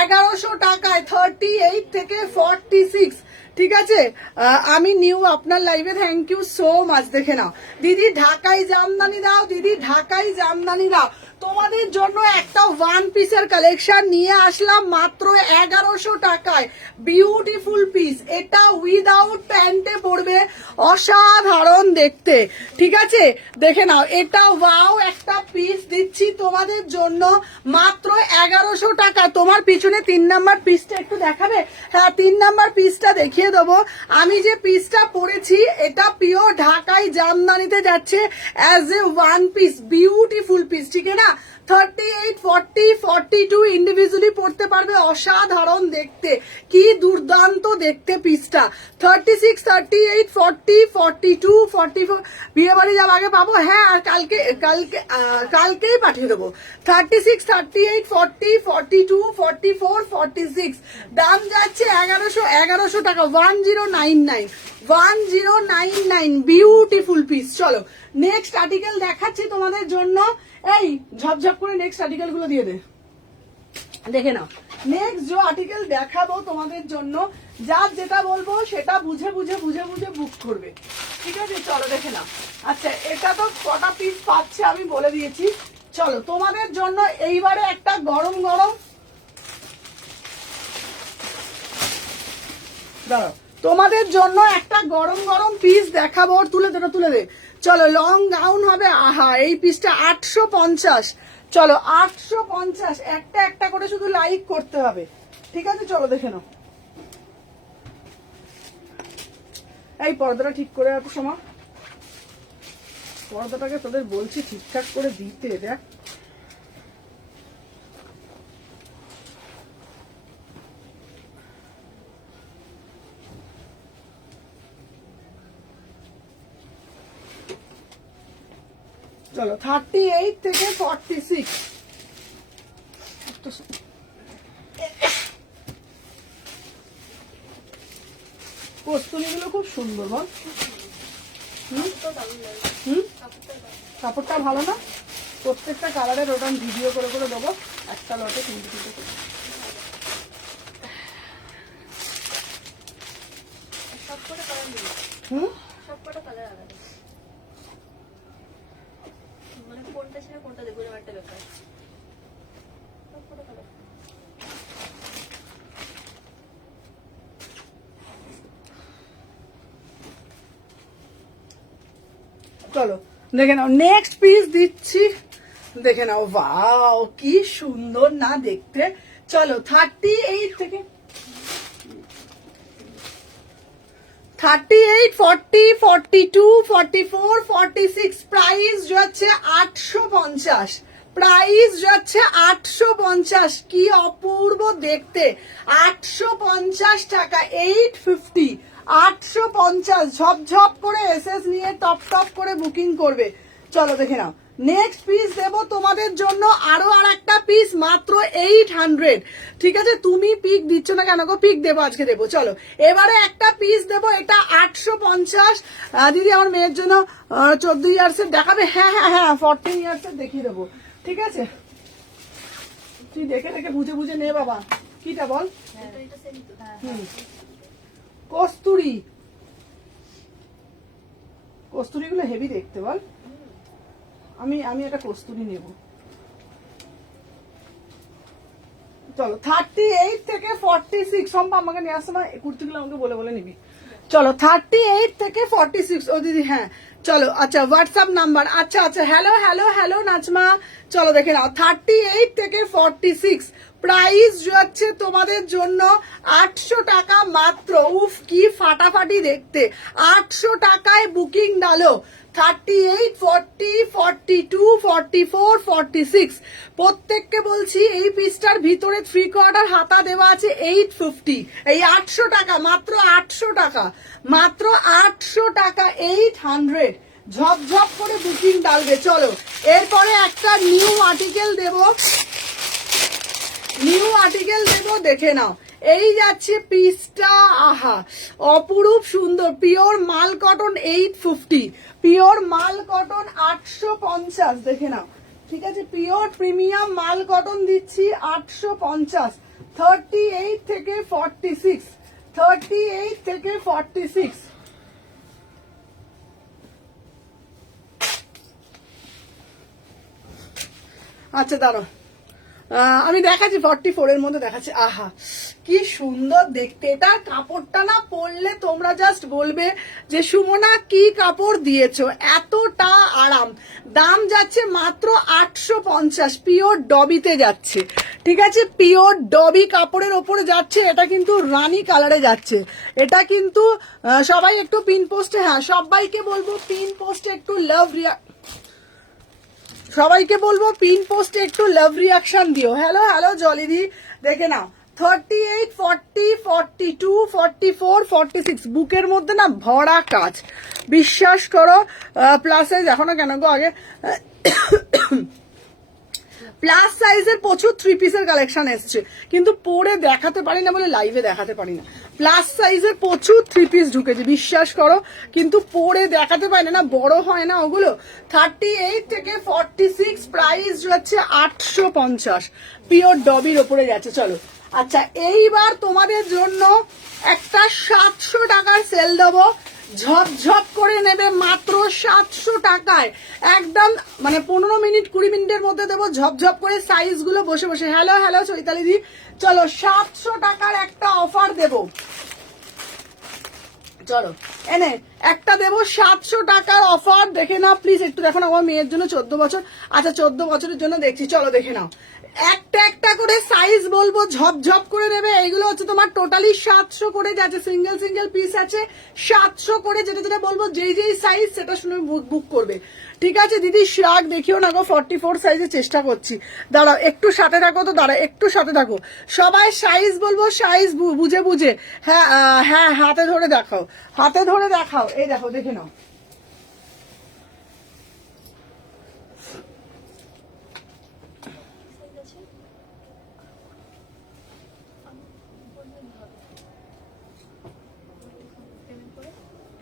1100 টাকায় 38 থেকে 46, ঠিক আছে। আমি নিউ আপনার লাইভে, থ্যাংক ইউ সো মাচ। দেখে নাও দিদি ঢাকাই জামদানি দাও, দিদি ঢাকাই জামদানি দাও। তোমাদের জন্য একটা ওয়ান পিসের কালেকশন নিয়ে আসলাম মাত্র 1100 টাকায়। বিউটিফুল পিস, এটা উইদাউট প্যান্টে পড়বে, অসাধারণ দেখতে, ঠিক আছে। দেখে নাও এটা ওয়াও একটা পিস দিচ্ছি তোমাদের জন্য মাত্র 1100 টাকা। তোমার পিছনে 3 নাম্বার পিসটা একটু দেখাবে? হ্যাঁ 3 নাম্বার পিসটা দেখিয়ে দেবো। আমি যে পিসটা পরেছি এটা পিওর ঢাকাই জামদানিতে যাচ্ছে as a one piece, beautiful piece, ঠিক আছে না। 38, 40, 42 ইন্ডিভিজুয়ালি পড়তে পারবে, অসাধারণ দেখতে, কি দুর্দান্ত দেখতে পিসটা। 36, 38, 40, 42, 44 বিয়ে বাড়ি যাওয়ার আগে পাবো। হ্যাঁ আর কালকেই পাঠিয়ে দেবো। 36, 38, 40, 42, 44, 46 দাম যাচ্ছে 1100 টাকা। 1099, 1099 বিউটিফুল পিস। চলো নেক্সট আর্টিকেল দেখাচ্ছি তোমাদের জন্য। এই ঝপঝপ করে নেক্সট আর্টিকেল গুলো দিয়ে দে, দেখে নাও। নেক্সট যে আর্টিকেল দেখাবো তোমাদের জন্য, যার যেটা বলবো সেটা বুঝে বুঝে বুঝে বুঝে বুক করবে, ঠিক আছে। চলো দেখে নাও। আচ্ছা এটা তো কটা পিস পাচ্ছে আমি বলে দিয়েছি। চলো তোমাদের জন্য এইবারে একটা গরম গরম, দাঁড়াও, তোমাদের জন্য একটা গরম গরম পিস দেখাবো। তুলে দে, তুলে দে। চলো লং গাউন হবে। আহা এই পিসটা 850। চলো 850, একটা একটা করে শুধু লাইক করতে হবে, ঠিক আছে। চলো দেখে নাও। এই পর্দাটা ঠিক করে রাখো সমা, পর্দাটাকে তোদের বলছি ঠিকঠাক করে দিতে, দেখ। চলো 38 থেকে 46, কস্তুরিগুলো খুব সুন্দর বল। কাপড়টা ভালো না? প্রত্যেকটা কালারের ওটা ভিডিও করে করে দেবো, একটা লটে 3 করে। সবকটা কালার আলাদা, মানে কোনটা ছেড়ে কোনটা দেখবো এরকম একটা ব্যাপার। সবকটা কালার চলো দেখে নাও নেক্সট পিস দিচ্ছি, দেখে নাও। ওয়াও কি সুন্দর না দেখতে। চলো 38 থেকে 38, 40, 42, 44, 46 প্রাইস যাচ্ছে 850। প্রাইস যাচ্ছে 850, কি অপূর্ব দেখতে। 850 টাকা, 850, 850। ঝপঝপ করে এসএস নিয়ে টপ টপ করে বুকিং করবে। চলো দেখে নাও নেক্সট পিস দেবো তোমাদের জন্য, আরো আর একটা পিস মাত্র 800, ঠিক আছে। তুমি পিক দিচ্ছ না কেন গো? পিক দেবো, আজকে দেবো। চলো এবারে একটা পিস দেবো, এটা 850। দিদি আমার মেয়ের জন্য 14 ইয়ার্সের দেখাবে? হ্যাঁ হ্যাঁ হ্যাঁ 14 ইয়ার্সের দেখিয়ে দেবো, ঠিক আছে। তুই দেখে দেখে বুঝে বুঝে নে বাবা। কিটা বল? কস্তুরি, কস্তুরি গুলো হেভি দেখতে বল। আমি একটা কস্তুরি নেব। চলো 38 থেকে 46, সম্পা আমাকে নিয়ে আসতে না, কুর্তিগুলো আমাকে বলে বলে নিবি। চলো 38 থেকে 46। ও দিদি হ্যাঁ চলো। আচ্ছা হোয়াটসঅ্যাপ নাম্বার, আচ্ছা আচ্ছা, হ্যালো হ্যালো হ্যালো নাজমা। চলো দেখে নাও 38 থেকে 46 প্রাইস যাচ্ছে তোমাদের জন্য 800 টাকা মাত্র। উফ কি ফাটাফাটি দেখতে, 800 টাকায় বুকিং ডালো। 38, 40, 42, 44, 46 প্রত্যেককে বলছি এই পিসটার ভিতরে 3/4 হাতা দেওয়া আছে। 850, এই 800 টাকা মাত্র, 800 টাকা মাত্র, 800 টাকা, 800। ঝপঝপ করে বুকিং ডালবে। চলো এরপরে একটা নিউ আর্টিকেল দেবো, নিউ আর্টিকেল দেবো, দেখে নাও। এই যাচ্ছে পিসটা, আহা অপরূপ সুন্দর, পিওর মাল কটন 850, পিওর মাল কটন 850, দেখে নাও। ঠিক আছে, পিওর প্রিমিয়াম মাল কটন দিচ্ছি 850, 38 থেকে 46, 38 থেকে 46। আচ্ছা দাঁড়ো, আমি দেখাচ্ছি 44 এর মধ্যে দেখাচ্ছি। আহা কি সুন্দর দেখতে, এটা কাপড়টা না পরলে তোমরা জাস্ট বলবে যে সুমনা কি কাপড় দিয়েছো, এতটা আরাম। দাম যাচ্ছে মাত্র 850, পিওর ডবিতে যাচ্ছে। ঠিক আছে, পিওর ডবি কাপড়ের ওপরে যাচ্ছে, এটা কিন্তু রানী কালারে যাচ্ছে। এটা কিন্তু সবাই একটু পিন পোস্টে, হ্যাঁ সবাইকে বলবো পিন পোস্টে একটু সবাইকে বলবো পিন পোস্টে একটু লাভ রিয়াকশন দিও। হ্যালো হ্যালো জলিদি, দেখে নাও 38, 40, 42, 44, 46, বুকের মধ্যে না ভরা কাজ, বিশ্বাস করো। প্লাস সাইজ এখনো কেন গো, আগে প্লাস সাইজের প্রচুর 3 পিসের কালেকশন এসছে, কিন্তু পরে দেখাতে পারি না বলে লাইভে দেখাতে পারি না। প্লাস সাইজের প্রচুর 3 পিস ঢুকেছে, বিশ্বাস করো, কিন্তু পরে দেখাতে পারি না, বড় হয় না ওগুলো। 38 থেকে 46, প্রাইস হচ্ছে 850, পিওর ডবির ওপরে গেছে। চলো আচ্ছা, এইবার তোমাদের জন্য একটা 700 টাকার সেল দেবো, ঝপঝপ করে নেবে মাত্র 700 টাকায়, একদম মানে 15 মিনিট 20 মিনিটের মধ্যে দেবো ঝপঝপ করে সাইজ গুলো বসে বসে। হ্যালো হ্যালো চৈতালি দি, চলো 700 টাকার একটা অফার দেবো, চলো এনে একটা দেবো 700 টাকার অফার। দেখে নাও প্লিজ, একটু দেখো না, আমার মেয়ের জন্য 14 বছর, আচ্ছা 14 বছরের জন্য দেখছি, চলো দেখে নাও। একটা একটা করে সাইজ বলবো, ঝপঝপ করে নেবে। এইগুলো হচ্ছে তোমার টোটালি 700 করে যাচ্ছে, সিঙ্গেল সিঙ্গেল পিস আছে 700 করে, যেটা যেটা বলবো যেই যেই সাইজ সেটা শুনে বুক করবে। ঠিক আছে দিদি, শ্রাগ দেখিও না গো, 44 সাইজের চেষ্টা করছি, দাঁড়াও একটু সাথে থাকো, তো দাঁড়াও একটু সাথে থাকো। সবাই সাইজ বলবো, সাইজ বুঝে বুঝে, হ্যাঁ হ্যাঁ হাতে ধরে দেখাও, হাতে ধরে দেখাও, এই দেখো দেখে নাও।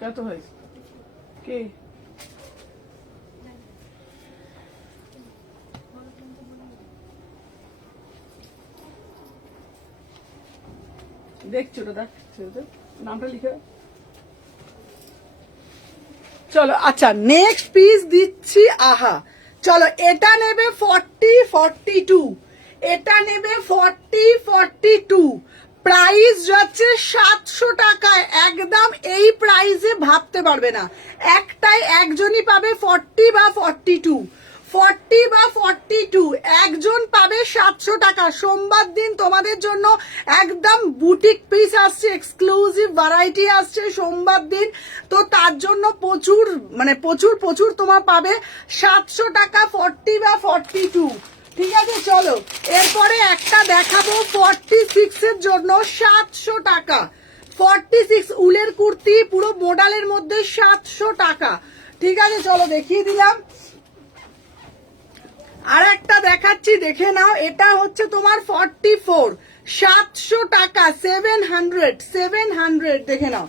কত হয়েছে কি দেখছো, নামটা লিখে। চলো আচ্ছা, নেক্সট পিস দিচ্ছি, আহা চলো এটা নেবে 40, 42, এটা নেবে 40, 42, প্রাইস যাচ্ছে 700 টাকায়, একদম এই প্রাইসে ভাবতে পারবে না। একটাই একজনই পাবে 40 বা 42, 40 বা 42, একজন পাবে 700 টাকা। সোমবার দিন তোমাদের জন্য একদম বুটিক পিস আসছে, এক্সক্লুসিভ ভ্যারাইটি আসছে সোমবার দিন, তো তার জন্য প্রচুর মানে প্রচুর প্রচুর তোমার পাবে 700 টাকা, 40 বা 42। ঠিক আছে, চলো এরপরে একটা দেখাবো 46 এর জন্য 700 টাকা, 46 উলের কুর্তি পুরো মোডালের মধ্যে 700 টাকা। ঠিক আছে, চলো দেখিয়ে দিলাম। আর একটা দেখাচ্ছি, দেখে নাও, এটা হচ্ছে তোমার 44, 700 টাকা, 700, 700, দেখে নাও।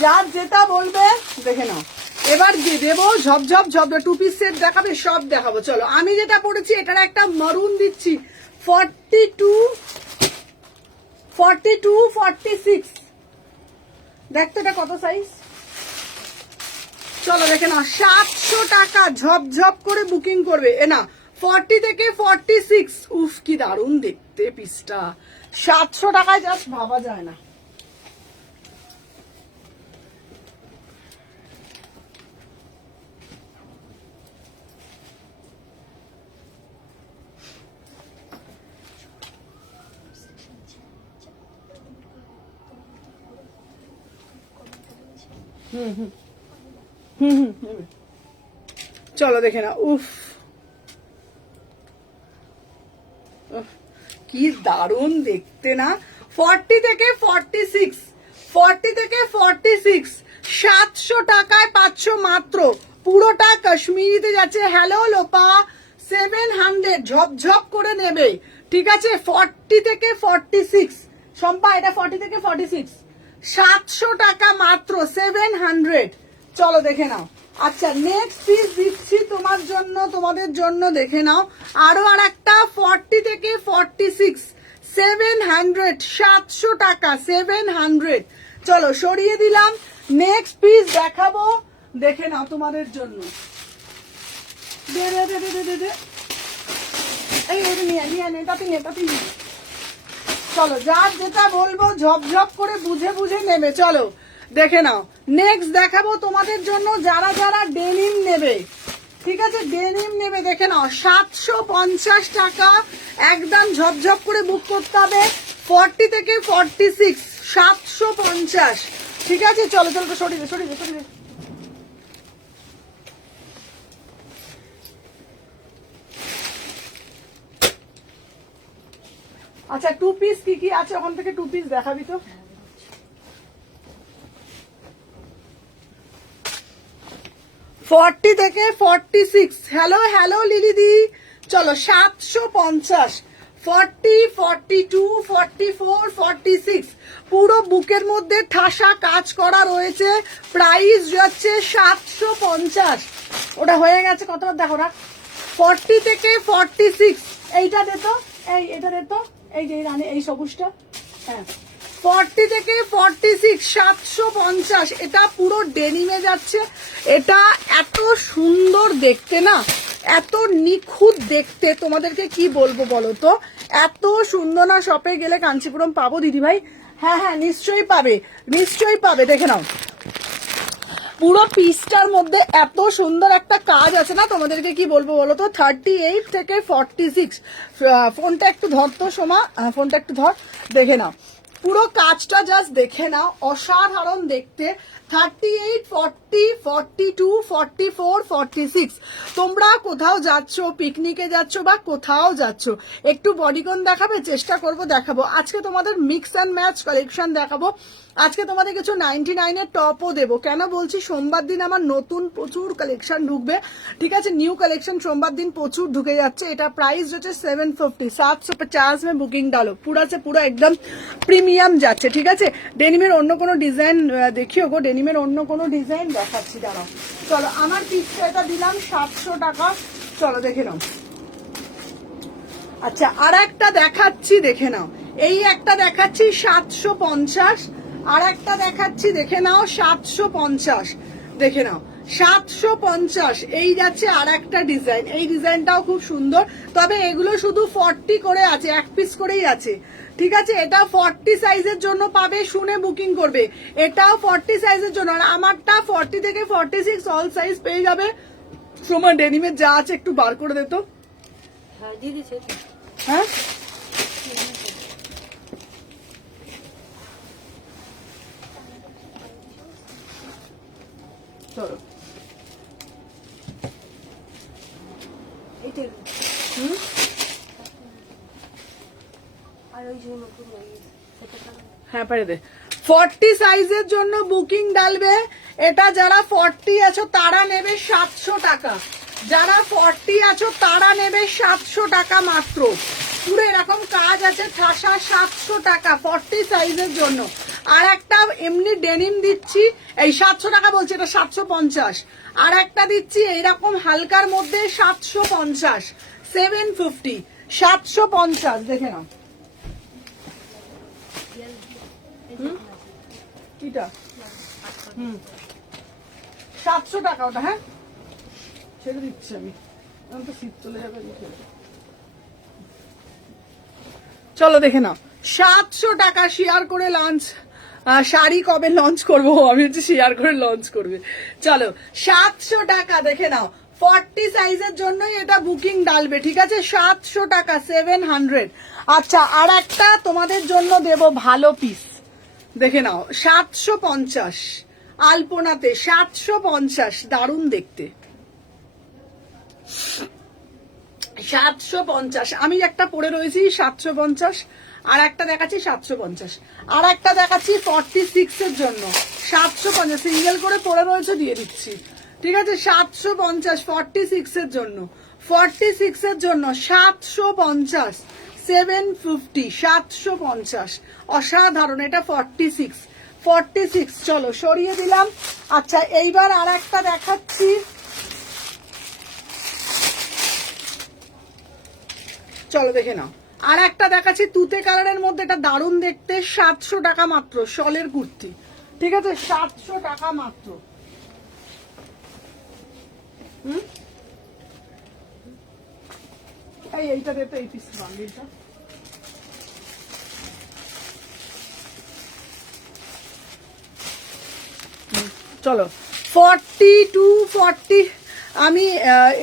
যার যেটা বলবে দেখে নাও। এবার দেবো ঝপঝপ ঝপ, 2 পিস সেট দেখাবে, সব দেখাবো। চলো আমি যেটা পড়েছি এটার একটা মারুন দিচ্ছি 42, 46, দেখতো এটা কত সাইজ। চলো দেখে নাও, 700 টাকা, ঝপঝপ করে বুকিং করবে। এ না 40 থেকে 46, উফ কি দারুণ দেখতে পিসটা, 700 টাকায় জাস্ট ভাবা যায় না। চলো দেখে না, উফ কি দারুণ দেখতে না। 40 থেকে 46, 40 থেকে 46, 700 টাকায় পাচ্ছ মাত্র, পুরোটা কাশ্মীরিতে যাচ্ছে। হ্যালো লোপা, 700 ঝপঝপ করে নেবে, ঠিক আছে। 40 থেকে 46, সম্পা এটা 40 থেকে 46, 700 টাকা মাত্র, 700। চলো দেখে নাও। আচ্ছা নেক্সট পিস দিচ্ছি তোমার জন্য, তোমাদের জন্য, দেখে নাও। আরো আর একটা 40 থেকে 46, 700, 700 টাকা, 700। চলো সরিয়ে দিলাম। নেক্সট পিস দেখাবো, দেখে নাও তোমাদের জন্য। দে দে দে দে দে দে, এই ওটা নিয়ে নিয়ে নে, তাতে নিয়ে, তাতে নিয়ে। চলো যার যেটা বলবো ঝপঝপ করে বুঝে বুঝে নেবে। চলো দেখে নাও। নেক্সট দেখাবো তোমাদের জন্য যারা যারা ডেনিম নেবে, ঠিক আছে, ডেনিম নেবে, দেখে নাও। 750 টাকা, একদম ঝপঝপ করে বুক করতে হবে। 40 থেকে 46, 750, ঠিক আছে। চলো চলো সরিয়ে দে, সরিয়ে দে, সরিয়ে দে। আচ্ছা টু পিস কি কি আছে ওখান থেকে, টু পিস দেখাবি তো। 40 থেকে 46, হ্যালো হ্যালো লিলিদি। চলো 750, 40, 42, 44, 46, পুরো বুকের মধ্যে ঠাসা কাজ করা রয়েছে। প্রাইস যাচ্ছে 750। ওটা হয়ে গেছে, কতবার দেখো না। 40 থেকে 46, এইটা দে তো, এই এটা দে তো, এই যে রানী, এই সবুজটা, হ্যাঁ। 40 থেকে 46, 750, এটা পুরো ডেনিমে যাচ্ছে। এটা এত সুন্দর দেখতে না, এত নিখুঁত দেখতে, তোমাদেরকে কি বলবো বলো তো। এত সুন্দর না, শপে গেলে কাঞ্চিপুরম পাবো দিদি ভাই? হ্যাঁ হ্যাঁ নিশ্চয়ই পাবে, নিশ্চয়ই পাবে। দেখে নাও পুরো পিসটার মধ্যে এত সুন্দর একটা কাজ আছে না, তোমাদেরকে কি বলবো বলো তো। 38 থেকে 46, ফোনটা একটু ধর তো সোমা, ফোনটা একটু ধর, দেখে নাও পুরো কাজটা, জাস্ট দেখে নাও, অসাধারণ দেখতে। 38, 40, 42, 44, 46, তোমরা কোথাও যাচ্ছ, পিকনিকে যাচ্ছ বা কোথাও যাচ্ছ, একটু বডিকন দেখাবে, চেষ্টা করব দেখাবো। আজকে তোমাদের মিক্স অ্যান্ড ম্যাচ কালেকশন দেখাবো। আজকে তোমাদের কিছু 99 এর টপও দেবো। কেন বলছি, সোমবার দিন আমার নতুন প্রচুর কালেকশন ঢুকবে, ঠিক আছে। নিউ কালেকশন সোমবার দিন প্রচুর ঢুকে যাচ্ছে। এটা প্রাইস হচ্ছে 750, 750 में বুকিং ডালো, পুরো আছে, পুরো একদম প্রিমিয়াম যাচ্ছে, ঠিক আছে। ডেনিমের অন্য কোনো ডিজাইন দেখিও গো, ডেনিমের অন্য কোনো ডিজাইন দেখাচ্ছি, দাঁড়াও। চলো আমার পিসটা এটা দিলাম 700 টাকা। চলো দেখে নাও। আচ্ছা আর একটা দেখাচ্ছি, দেখে নাও। এই একটা দেখাচ্ছি 750, আর একটা দেখাচ্ছি, দেখে নাও 750, দেখে নাও 750। এই যাচ্ছে আর একটা ডিজাইন, এই ডিজাইনটাও খুব সুন্দর, তবে এগুলো শুধু 40 করে আছে, এক পিস করেই আছে, ঠিক আছে। এটা 40 সাইজের জন্য পাবে, শুনে বুকিং করবে। এটাও 40 সাইজের জন্য, আর আমারটা 40 থেকে 46 অল সাইজ পেয়ে যাবে। সময় ডেনিমের যা আছে একটু বার করে দে তো। হ্যাঁ দিয়ে দিচ্ছে। হ্যাঁ চলো এইটাই। হুম আর ওই যে নতুন সেটা হ্যাঁ পারে দে। 40 সাইজের জন্য বুকিং ডালবে। এটা যারা 40 আছো তারা নেবে 700 টাকা, যারা 40 আছো তারা নেবে 700 টাকা মাত্র। পুরো এরকম কাজ আছে, ঠাসা 700 টাকা 40 সাইজের জন্য। আর একটা এমনি ডেনিম দিচ্ছি, এই 700 টাকা বলছি, এটা 750। আর একটা দিচ্ছি এইরকম হালকার মধ্যে 750, 750, 750, দেখে নাও। কিটা 700 টাকা ওটা, হ্যাঁ ছেড়ে দিচ্ছি আমি, এখন তো শীত চলে যাবে। চলো দেখে নাও 700 টাকা। শেয়ার করে লঞ্চ, শাড়ি কবে লঞ্চ করবো আমি, হচ্ছে শেয়ার করে লঞ্চ করবে। চলো 700 টাকা, দেখে নাও 40 সাইজের জন্যই এটা বুকিং ডালবে, ঠিক আছে। 700 টাকা, 700। আচ্ছা আর একটা তোমাদের জন্য দেব ভালো পিস, দেখে নাও 750, আলপনাতে 750, দারুণ দেখতে। 750, আমি একটা পরে রয়েছি 750, আর একটা দেখাচ্ছি 750, আর একটা দেখাচ্ছি 46 এর জন্য 750, সিঙ্গেল করে পরে রয়েছে, দিয়ে দিচ্ছি, ঠিক আছে। 750 46 এর জন্য, 46 এর জন্য 750, 750, 750, অসাধারণ। এটা 46, 46। চলো সরিয়ে দিলাম। আচ্ছা এইবার আর একটা দেখাচ্ছি, চলো দেখে নাও। আর একটা দেখাচ্ছি তুতে কালারের মধ্যে, এটা দারুণ দেখতে, 700 টাকা মাত্র, শলের কুর্তি, ঠিক আছে, 700 টাকা মাত্র। এইটা দেখতে, এই পিস বান্ডিলটা, চলো 42, 40, আমি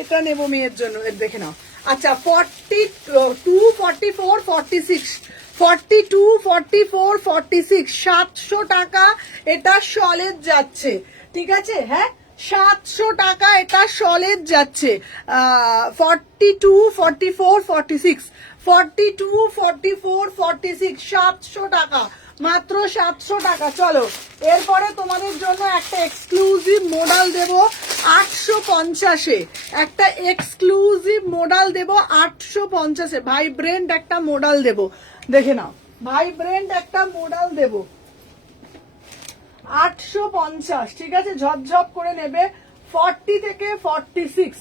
এটা নেবো মেয়ের জন্য, দেখে নাও। আচ্ছা 42, 44, 46, 42, 44, 46, 700 টাকা এটা সলেজ যাচ্ছে, ঠিক আছে, হ্যাঁ 700 টাকা এটা সলেজ যাচ্ছে। 42, 44, 46, 42, 44, 46, 700 টাকা মাত্র, 700 টাকা। চলো এরপরে তোমাদের জন্য একটা এক্সক্লুসিভ মডেল দেব 850-এ, একটা এক্সক্লুসিভ মডেল দেব 850-এ, ভাইব্রেন্ট একটা মডেল দেব, দেখে নাও, ভাইব্রেন্ট একটা মডেল দেব 850, ঠিক আছে, ঝপঝপ করে নেবে। 40 থেকে 46,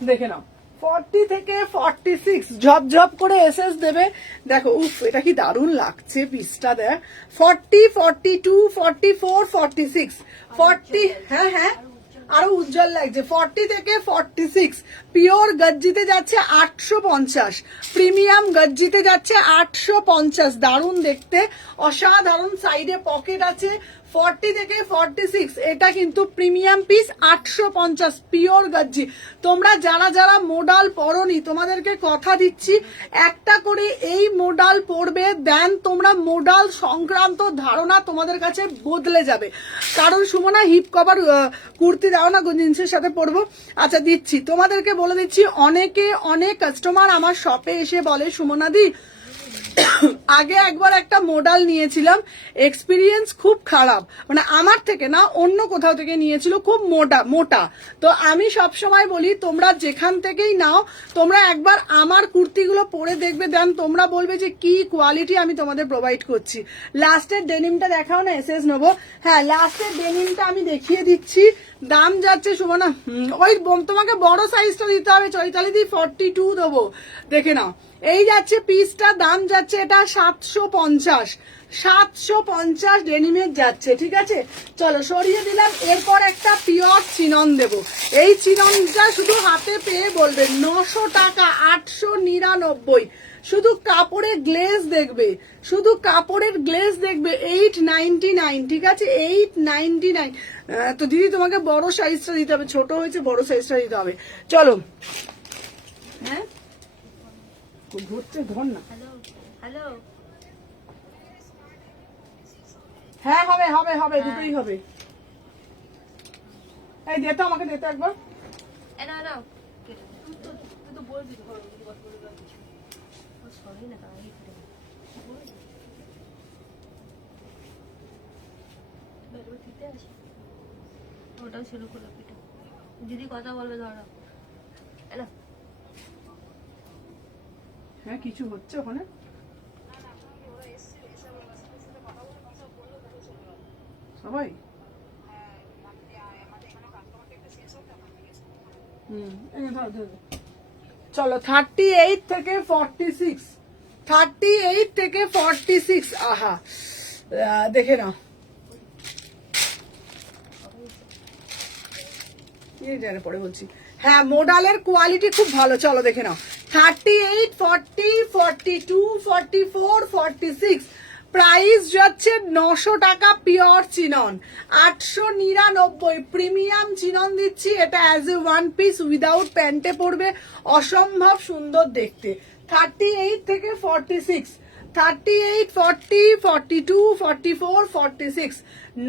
দেখে নাও, 40 থেকে 46 ঝপঝপ করে এসএস দেবে। দেখো উফ, এটা কি দারুণ লাগছে পিসটা, দেখ 40, 42, 44, 46, 40, হ্যাঁ হ্যাঁ আরো উজ্জ্বল লাগছে। 40 থেকে 46 পিওর গজ্জিতে যাচ্ছে 850, প্রিমিয়াম গজ্জিতে যাচ্ছে 850, দারুণ দেখতে, অসাধারণ, সাইডে পকেট আছে। 40 থেকে 46 এটা কিন্তু প্রিমিয়াম পিস, 850 পিওর গজ্জি। তোমরা যারা যারা মোডাল পরনি, তোমাদেরকে কথা দিচ্ছি একটা করে এই মোডাল পরবে, দেন তোমরা মোডাল সংক্রান্ত ধারণা তোমাদের কাছে বদলে যাবে। কারণ সুমনা হিপ কভার কুর্তি দাও না জিন্সের সাথে পরবো, আচ্ছা দিচ্ছি, তোমাদেরকে বলে দিচ্ছি। অনেক কাস্টমার আমার শপে এসে বলে সুমনা দি আগে একবার একটা মডেল নিয়েছিলাম, এক্সপিরিয়েন্স খুব খারাপ, মানে আমার থেকে না অন্য কোথাও থেকে নিয়েছিল, খুব মোটা। তো আমি সব সময় বলি তোমরা যেখান থেকেই নাও, তোমরা একবার আমার কুর্তিগুলো পরে দেখবে, দেন তোমরা বলবে যে কি কোয়ালিটি আমি তোমাদের প্রোভাইড করছি। লাস্টের ডেনিমটা দেখাও না, এসএস নেবো, হ্যাঁ লাস্টের ডেনিমটা আমি দেখিয়ে দিচ্ছি। দাম যাচ্ছে সুমনা, ওই তোমাকে বড় সাইজটা দিতে হবে চৈতালি দি, 42 দেবো, দেখে নাও, এই যাচ্ছে পিসটা, দাম যাচ্ছে এটা 750, 750 ডেনিমের যাচ্ছে, ঠিক আছে। চলো সরিয়ে দিলাম। এরপর একটা পিওর চিনন দেব, এই চিননটা শুধু হাতে পেয়ে বলবে 900 টাকা, 899, শুধু কাপড়ের গ্লেজ দেখবে, শুধু কাপড়ের গ্লেজ দেখবে, 899, ঠিক আছে, 899। তো দিদি তোমাকে বড় সাইজটা দিতে হবে, ছোট হয়েছে বড় সাইজটা দিতে হবে। চলো, হ্যাঁ ঘুরছে, ধর না, হ্যালো হ্যালো, হ্যাঁ হবে হবে হবে, দুটোই হবে। এই দেতো, আমাকে দেতো একবার, এনা না তুই তো বলবি তো, ঘরে যদি কথা বলবি কিছু, ও সরি না তাই ফিরে বেরো দিতে আসি, ওটাও শুরু করলো পিঠা, দিদি কথা বলবে ধরো, এনা হ্যাঁ কিছু হচ্ছে ওখানে, সবাই চলো 38 থেকে 46, 38 থেকে 46, আহা দেখে নাও, পরে বলছি, হ্যাঁ মোডালের কোয়ালিটি খুব ভালো। চলো দেখে নাও, 38, 40, 42, 44, 46 প্রাইস যাচ্ছে 900 টাকা, পিওর চিনন 899, প্রিমিয়াম চিনন দিচ্ছি, এটা as a one piece without প্যান্টে পড়বে, অসম্ভব সুন্দর দেখতে। 38 থেকে 46, 38, 40, 42, 44, 46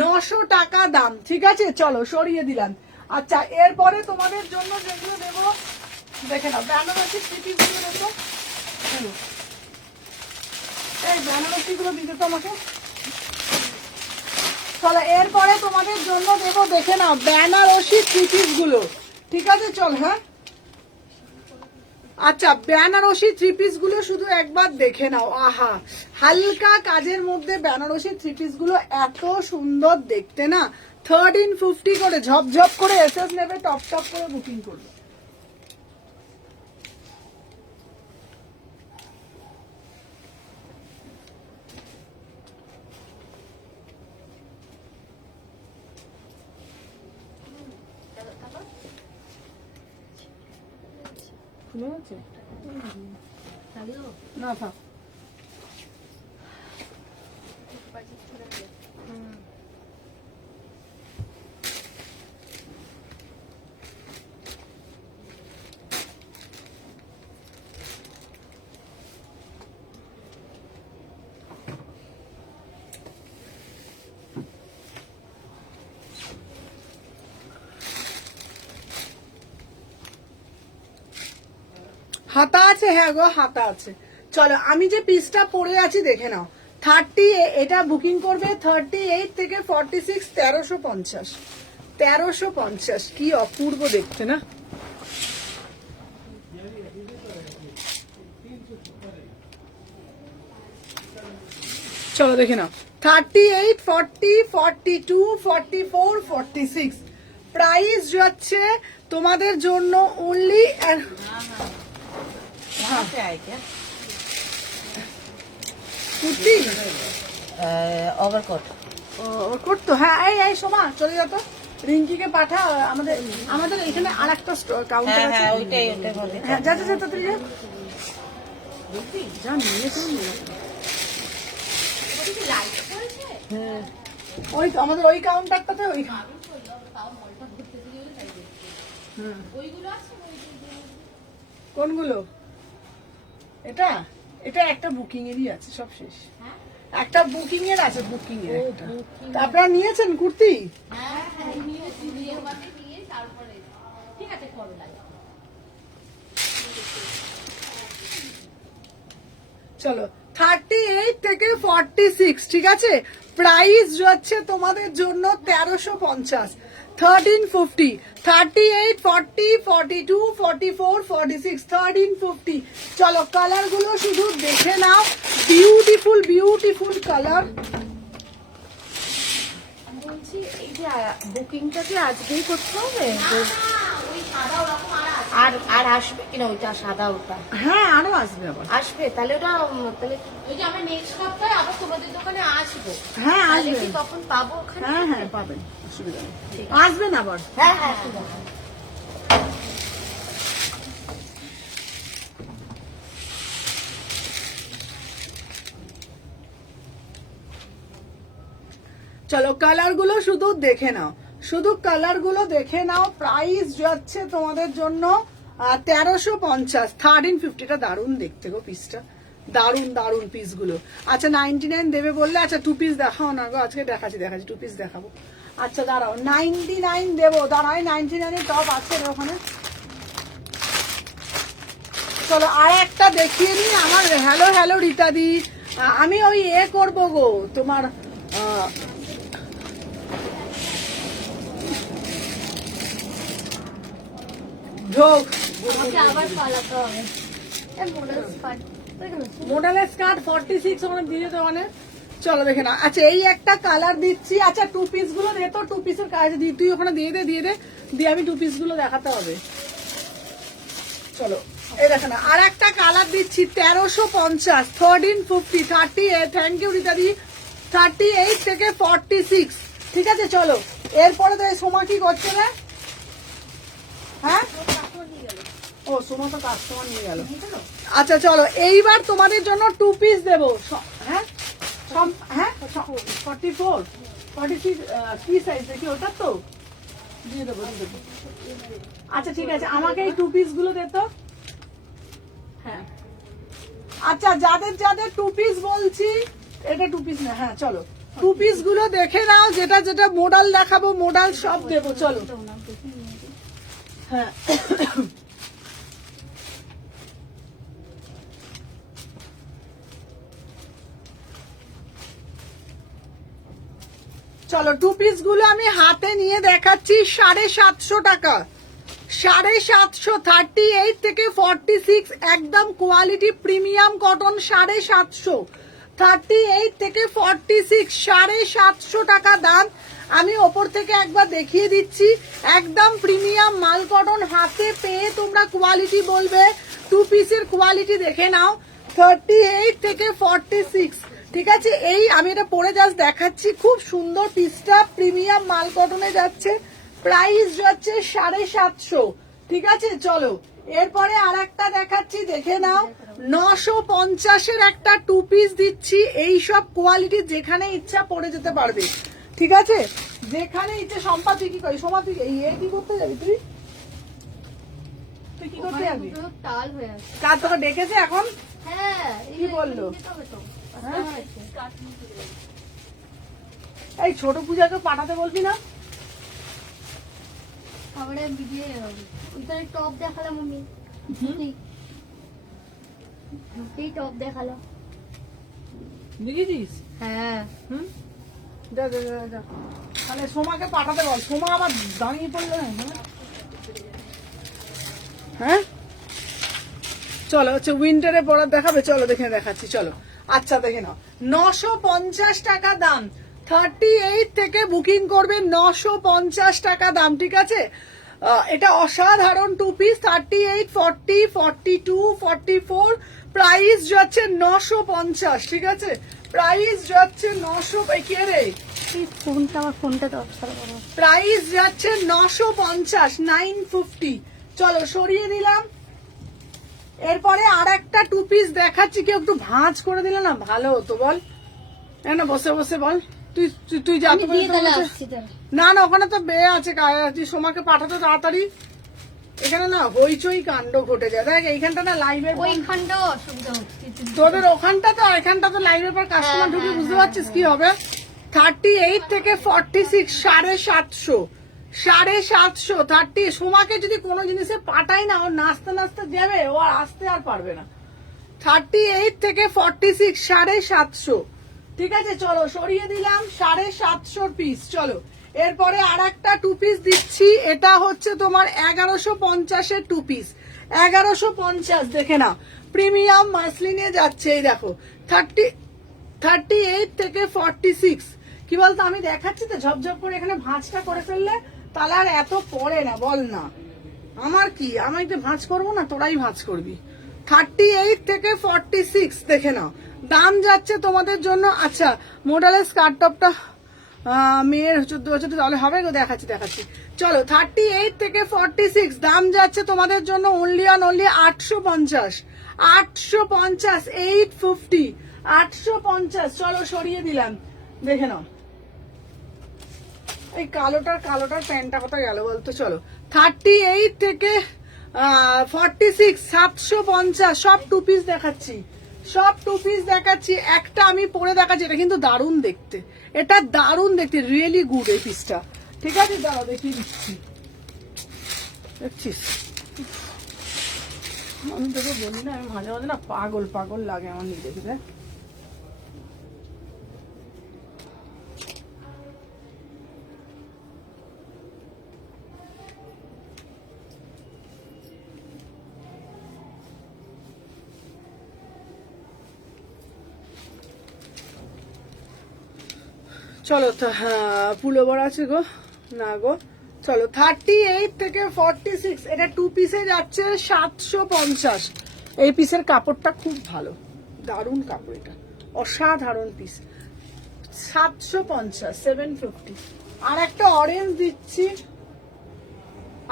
900 টাকা দাম, ঠিক আছে। চলো সরিয়ে দিলাম। আচ্ছা এরপরে তোমাদের জন্য যেগুলো দেবো দেখে নাও, বেনারসি স্টিচিংগুলো দেখো, এই বেনারসি গুলো দিতে তো আমাকে। চলো এরপরে তোমাদের জন্য দেবো, দেখে নাও বেনারসি থ্রি পিস গুলো, ঠিক আছে। চল হ্যাঁ আচ্ছা বেনারসি থ্রি পিস গুলো শুধু একবার দেখে নাও, আহা হালকা কাজের মধ্যে বেনারসি থ্রি পিস গুলো এত সুন্দর দেখতে না। 1350 করে ঝপঝপ করে এসএস নেবে, টপ টপ করে বুকিং করবে। খুলে আছে না থাক। হাতা আছে, হ্যাঁ গো হাতা আছে। চলো আমি যে পিসটা পরে আছি দেখে নাও। 30 এটা বুকিং করবে 38 থেকে 46, 1350। 1350 কি অপূর্ব দেখতে না। চলো দেখে নাও 38, 40, 42, 44, 46 প্রাইস যাচ্ছে তোমাদের জন্য অনলি। কুর্তি ওভারকোট ওভারকোট তো হ্যাঁ। এই সোমা চলে যেত, রিঙ্কিকে পাঠা। আমাদের আমাদের এখানে আর একটা কাউন্টার আছে। ওইটাই বলে। হ্যাঁ যা যা যা তুই যা নিয়ে চল। হ্যাঁ ওই তো আমাদের ওই কাউন্টারটাতে ওই কোনগুলো? এটা এটা একটা বুকিং এরই আছে, সব শেষ। একটা বুকিং এর আছে, বুকিং এর একটা। তা আপনারা নিয়েছেন কুর্তি? চলো 38 থেকে 46 ঠিক আছে। প্রাইস যাচ্ছে তোমাদের জন্য 1350। 1350, 38, 40, 42, 44, 46, 1350। চলো কালার গুলো শুধু দেখে নাও, বিউটিফুল বিউটিফুল কালার। বলছি এই যে বুকিংটা কি আজকেই করতে হবে? আর আর আসবে কিনা ওইটা সাদা ওটা? হ্যাঁ আরো আসবে, আবার আসবে তাহলে ওটা তাহলে ওই যে আমরা নেক্সট সপ্তাহে আবার তোমাদের দোকানে আসবো। হ্যাঁ তাহলে আসবে, কি তখন পাবো ওখানে? হ্যাঁ হ্যাঁ পাবেন, অসুবিধা নেই। আসবেন আবার। হ্যাঁ হ্যাঁ ঠিক আছে। চলো কালার গুলো শুধু দেখে নাও, শুধু কালার গুলো দেখে নাও। প্রাইস যাচ্ছে তোমাদের জন্য 1350। 1350 দারুণ দেখতে গো পিসটা, দারুণ দারুণ পিস গুলো। আচ্ছা 99 দেবে বললে, আচ্ছা টু পিস দেখাও না গো, আজকে দেখাচ্ছি টু পিস দেখাবো। আচ্ছা দাঁড়াও 99 দেবো, দাঁড়াও 99 টপ আছে ওখানে। চলো আর একটা দেখিয়ে নি আমার। হ্যালো হ্যালো রীতাদি, আমি ওই করবো গো তোমার ঢোক আবার পালাতে হবে। মডেলের স্কার্ট 46 ওখানে দিয়ে যেতে মানে। চলো দেখে না। আচ্ছা এই একটা কালার দিচ্ছি। আচ্ছা টু পিস গুলো দে তো, টু পিসের কাজ দিয়ে তুই ওখানে দিয়ে দে দিয়ে আমি টু পিস গুলো দেখাতে হবে। চলো এই দেখে না আর একটা কালার দিচ্ছি 1350। 1350, 38। Thank you রীতাদি। 38 থেকে 46 ঠিক আছে। চলো এরপরে তো এই সোমা কি করছে রে? হ্যাঁ ও সোমা তো কাস্টমার নিয়ে গেল। আচ্ছা চলো এইবার তোমাদের জন্য টু পিস দেবো। হ্যাঁ হ্যাঁ 44, 46 কি সাইজ দেখি ওটা তো দিয়ে দেবো দিয়ে দেবো। আচ্ছা ঠিক আছে আমাকে এই টু পিস গুলো দে তো। হ্যাঁ আচ্ছা যাদের যাদের টু পিস বলছি, এটা টু পিস না। হ্যাঁ চলো টু পিস গুলো দেখে নাও, যেটা যেটা মডেল দেখাবো মডেল সব দেবো। চলো হ্যাঁ চলো টু পিস গুলো আমি হাতে নিয়ে দেখাচ্ছি 750 টাকা। 750, 38 থেকে 46, একদম কোয়ালিটি প্রিমিয়াম কটন, 750, 38 থেকে 46, 750 টাকা দাম। আমি ওপর থেকে একবার দেখিয়ে দিচ্ছি, একদম প্রিমিয়াম মাল কটন, হাতে পেয়ে তোমরা কোয়ালিটি বলবে। 2 পিসের কোয়ালিটি দেখে নাও, 38 থেকে 46, ঠিক আছে। এই আমি এটা পরে জাস্ট দেখাচ্ছি, খুব সুন্দর পিসটা, প্রিমিয়াম মাল কটনে যাচ্ছে, প্রাইস যাচ্ছে 750, ঠিক আছে। চলো এরপরে আর একটা দেখাচ্ছি, দেখে নাও, 950-এর একটা 2 পিস দিচ্ছি। এই সব কোয়ালিটি যেখানে ইচ্ছা পরে যেতে পারবে, ঠিক আছে, যেখানে ইচ্ছে। সম্পা তুই কি করিস? সোমা তুই এই কি করতে যাবি? তুই কি করতে যাবি? তাল হয়ে আছে। কার তোকে ডেকেছে এখন? হ্যাঁ, কি বললো? হ্যাঁ? হ্যাঁ, এই ছোট পূজাকে পাঠাতে বলবি না? খাবারে ভিডিও ওইখানে টপ দেখালাম আমি, এই টপ দেখালাম, দেখেছিস? হ্যাঁ। হুম, যা যা যা যা, তাহলে সোমাকে পাঠাতে বল। সোমা আবার দাঁড়িয়ে পড়লো না, হ্যাঁ। চলো হচ্ছে উইন্টারে পরার দেখাবে, চলো দেখে দেখাচ্ছি, চলো। আচ্ছা দেখে নাও, 950 টাকা দাম, 38 থেকে বুকিং করবে, 950 টাকা দাম, ঠিক আছে। এটা অসাধারণ 2 পিস, 38, 40, 42, 44, প্রাইস যাচ্ছে 950, ঠিক আছে। প্রাইস যাচ্ছে 900, কে রে? ফোনটা, আমার ফোনটা তো প্রাইস যাচ্ছে 950, 950। চলো সরিয়ে দিলাম। এরপরে আর একটা 2 পিস দেখাচ্ছি, কেউ একটু ভাঁজ করে দিলে না ভালো হতো, বল না, বসে বসে বল। তুই তুই যা তো না না, ওখানে তো বে আছে, তুই সোমাকে পাঠাতো তাড়াতাড়ি। এখানে না হইচই কাণ্ড ঘটে যায়, দেখ এইখানটা না লাইভের, ওইখানটা অসুবিধা হচ্ছে তোদের ওখানটা তো, এখানটা তো লাইভের পর কাস্টমার ঢুকে, বুঝতে পারছিস কি হবে। 38 থেকে 46, 750, 750, 30। সোমাকে যদি কোনো জিনিসে পাঠাই না, ও নাচতে নাচতে যাবে, ও আর আসতে আর পারবে না। 38 থেকে 46, 750, ঠিক আছে। চলো সরিয়ে দিলাম 750 পিস। চলো এরপরে আর একটা 2 পিস দিচ্ছি, এটা হচ্ছে তোমার 1150-এর 2 পিস, 1150, দেখে না, প্রিমিয়াম মাসলিনে যাচ্ছে। এই দেখো, 38 থেকে 46, কি বলতো, আমি দেখাচ্ছি তো ঝপঝপ করে, এখানে ভাঁজটা করে ফেললে তাহলে আর এত পড়ে না, বল না। আমার কি, আমি তো ভাঁজ করবো না, তোরাই ভাঁজ করবি। 38 থেকে 46, দেখে নাও, দাম যাচ্ছে তোমাদের জন্য। আচ্ছা, মডেলের স্কার্ট টপটা মেয়ের 14 বছর, তাহলে হবে গো, দেখাচ্ছি দেখাচ্ছি। চলো 38 থেকে 46, দাম যাচ্ছে তোমাদের জন্য অনলি অন অনলি 850, 850, 850, 850। চলো সরিয়ে দিলাম, দেখে নাও। এই কালোটার প্যান্টটা কোথায় গেল বলতো। চলো 38 থেকে 46, 750, সব 2 পিস দেখাচ্ছি, সব 2 পিস দেখাচ্ছি। একটা আমি পরে দেখাচ্ছি, এটা কিন্তু দারুণ দেখতে, এটা দারুণ দেখতে, রিয়েলি গুড এই পিসটা, ঠিক আছে। দাঁড়াও দেখিয়ে দিচ্ছি, দেখছিস, আমি তোকে বলি না, আমি মাঝে মাঝে না পাগল পাগল লাগে আমার নিজেকে। দেখ চলো তো, হ্যাঁ পুলোভার আছে গো, না গো। চলো 38 থেকে 46, এটা 2 পিসে যাচ্ছে 750। এই পিসের কাপড়টা খুব ভালো, দারুণ কাপড়, এটা অসাধারণ পিস, 750, 750। আর একটা অরেঞ্জ দিচ্ছি,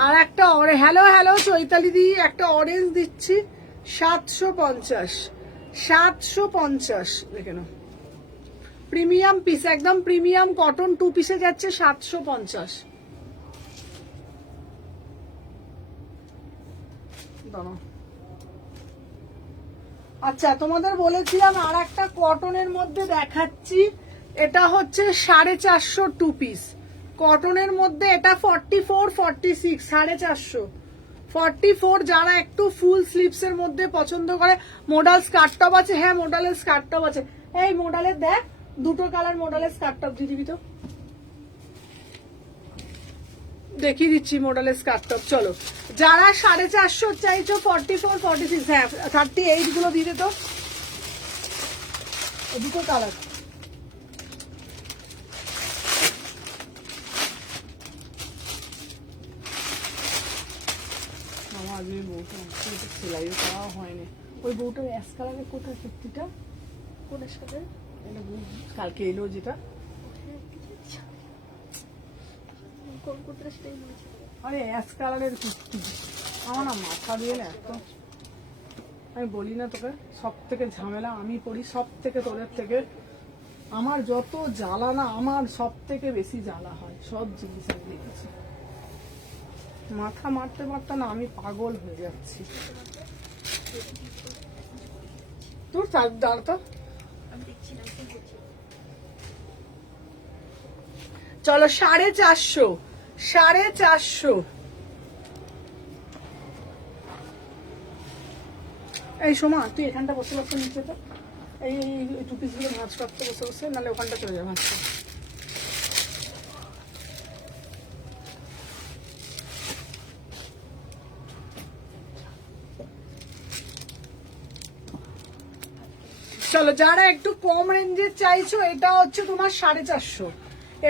আর একটা হ্যালো হ্যালো চৈতালি দি, একটা অরেঞ্জ দিচ্ছি, 750, 750, দেখে নাও, প্রিমিয়াম পিস, একদম প্রিমিয়াম কটন, 2 পিসে যাচ্ছে 750। আচ্ছা, তোমাদের বলেছিলাম আর একটা কটনের মধ্যে দেখাচ্ছি, এটা হচ্ছে 450 2 পিস কটনের মধ্যে, এটা 44, 46, 450, 44। যারা একটু ফুল স্লিভস এর মধ্যে পছন্দ করে, মডেল স্কার্ট টপ আছে, হ্যাঁ মডেলের স্কার্ট টপ আছে। এই মডেলের দেখ, দুটো কালার মডেলের স্কার্ট টপ দিয়ে দিবি তো, দেখিয়ে দিচ্ছি মডেলের স্কার্ট টপ। চলো, যারা 450 চাইছো 44 46, হ্যাঁ 38 গুলো দিয়ে দে তো, দুটো কালার। আমার আজকে বউটা সেলাইও করা হয়নি। ওই বউটার অ্যাশ কালারের কোথায় কুর্তিটা, কোন সাথে এটা কালকে এলো যেটা, কোন কুর্তিটা সেটাই বলেছি। আরে অ্যাশ কালারের কুর্তি, আমার না মাথা দিয়ে না এত, আমি বলি না তোকে সব থেকে ঝামেলা আমি পড়ি, সব থেকে তোদের থেকে আমার যত জ্বালা না, আমার সব থেকে বেশি জ্বালা হয় সব জিনিস আমি দেখেছি। মাথা মারতে মারতে না আমি পাগল হয়ে যাচ্ছি। তোর চার দাঁড় তো, আমি দেখছি না কি করছি। চলো 450, 450। এই সোমা তুই এখানটা বসে বসে নিচে তো, এই টু পিস গুলো ভাঁজ করতে বসে বসে, নাহলে ওখানটা চলে যাবে ভাঁজটা। চলো, যারা একটু কম রেঞ্জের চাইছো, এটা হচ্ছে তোমার 450,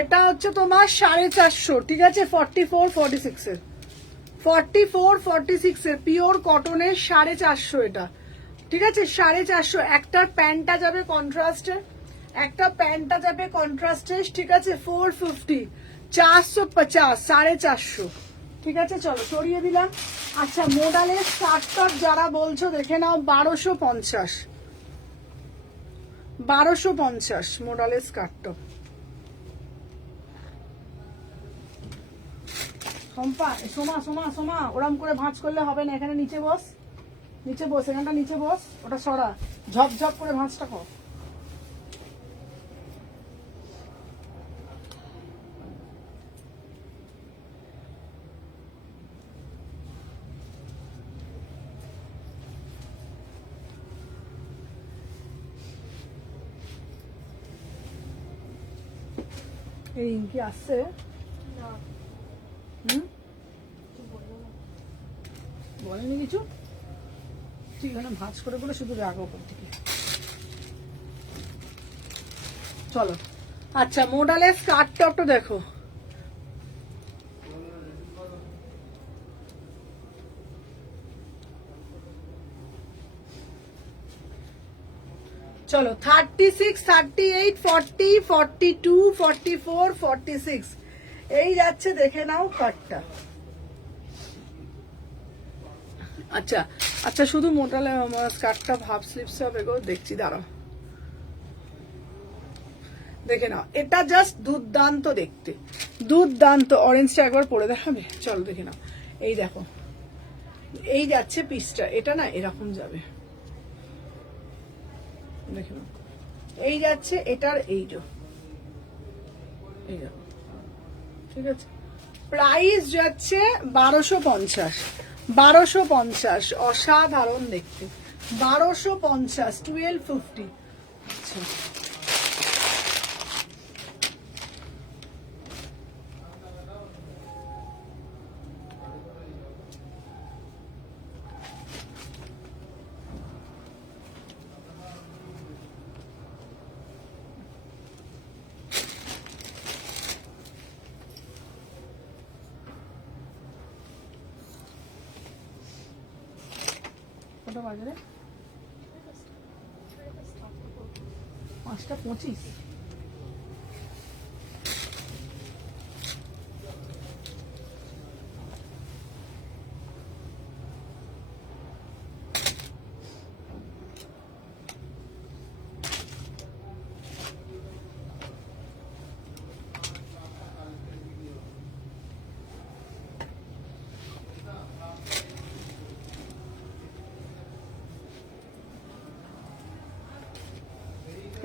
এটা হচ্ছে তোমার 450, ঠিক আছে? 44 46 এর, 44 46 এর পিওর কটনের 450 এটা, ঠিক আছে? 450। একটার প্যান্টটা যাবে কন্ট্রাস্টে, একটা প্যান্টটা যাবে কন্ট্রাস্টে, ঠিক আছে? 450, 450, 450, ঠিক আছে? চলো সরিয়ে দিলাম। আচ্ছা, মোডালের স্কার্ট যারা বলছো দেখে নাও, 1250, 1250 মোডালের স্কার্ট টপ। সোমা সোমা সোমা ওরম করে ভাঁজ করলে হবে না, এখানে নিচে বস, নিচে বস, এখানটা নিচে বস, ওটা সরা, ঝপ ঝপ করে ভাঁজটা কর। এই ইনকি আসছে, না হুম, তুই বললো না। বলেনি কিছু, তুই এখানে ভাঁজ করে বলে শুধু রাগ ওপর থেকে। চলো, আচ্ছা মোডালের স্কার্ট টপটা দেখো, চলো 36 38 40 42 44 46 এই যাচ্ছে, দেখে নাও কাটটা। আচ্ছা আচ্ছা, শুধু মোটালে স্কার্টটা হাফ স্লিভস হবে গো, দেখছি দাঁড়াও, দেখে নাও, এটা জাস্ট দুর্দান্ত দেখতে, দুর্দান্ত। অরেঞ্জটা একবার পরে দেখাবে, চলো দেখে নাও, এই দেখো, এই যাচ্ছে পিসটা, এটা না এরকম যাবে, দেখে নাও, এই যাচ্ছে এটার এই যে, এই দেখো, ঠিক আছে? প্রাইস যাচ্ছে 1250, 1250, অসাধারণ দেখতে, 1250, 1250। আচ্ছা, কটা বাজে রে? 5:25।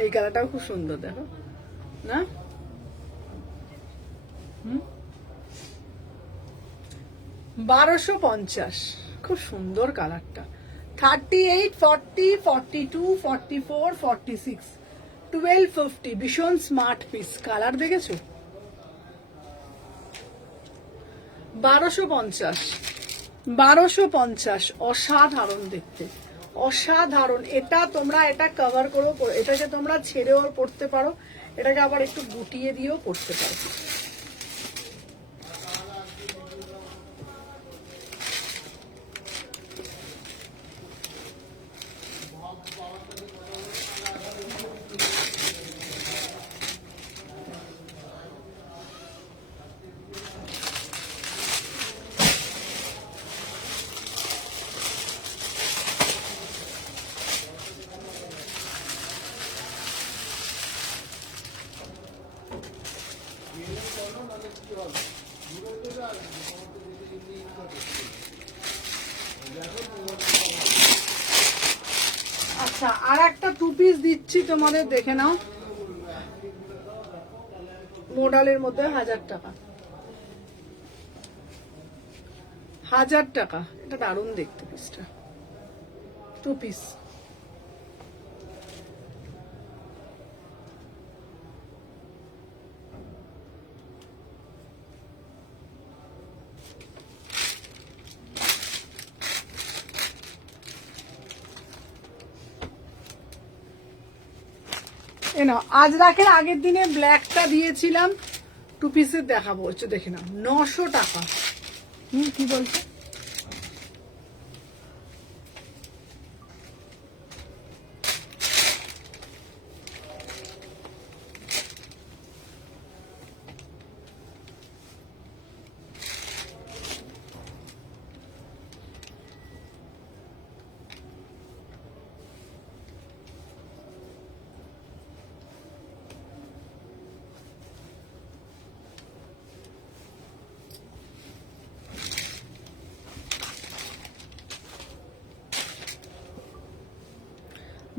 এই কালারটাও খুব সুন্দর, দেখো না? 1250, খুব সুন্দর কালারটা। 38 40 42 44 46, 1250, ভীষণ স্মার্ট পিস, কালার দেখেছো? 1250, 1250, অসাধারণ দেখতে, অসাধারণ। এটা তোমরা এটা কভার করেও এটাকে তোমরা ছেড়েও পড়তে পারো, এটাকে আবার একটু গুটিয়ে দিয়েও পড়তে পারো। আচ্ছা, আর একটা 2 পিস দিচ্ছি তোমাদের, দেখে নাও। মডেলের মধ্যে 1000 টাকা, 1000 টাকা। এটা দারুণ দেখতে পিসটা, 2 পিস। আজ রাখের আগের দিনে ব্ল্যাকটা দিয়েছিলাম, 2 পিসের দেখাবো, হচ্ছে দেখে নাও, 900 টাকা। কি বলছো?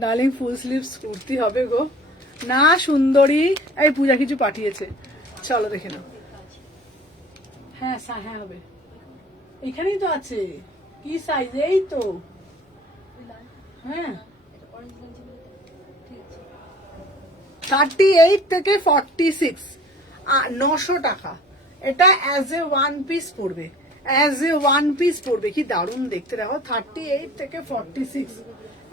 ডার্লিং ফুল স্লিভস কুর্তি হবে গো না সুন্দরী। এই পূজা কিছু পাঠিয়েছে, চলো দেখে নাও। হ্যাঁ হ্যাঁ হবে, এখানেই তো আছে। কি সাইজ? এই তো, হ্যাঁ 38 থেকে 46, 900 টাকা। এটা অ্যাজ এ 1 পিস পড়বে, অ্যাজ এ 1 পিস পড়বে। কি দারুণ দেখতে, দেখো 38 থেকে 46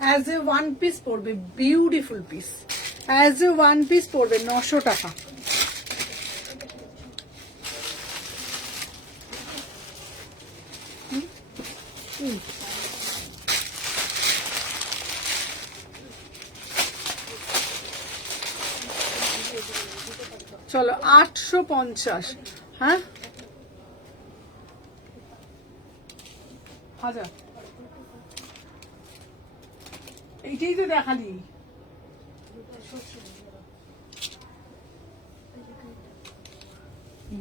অ্যাজ এ 1 পিস পড়বে, beautiful piece. As a 1 piece পড়বে 900 টাকা। চলো 850, হ্যাঁ 1000। এইটাই তো দেখালি।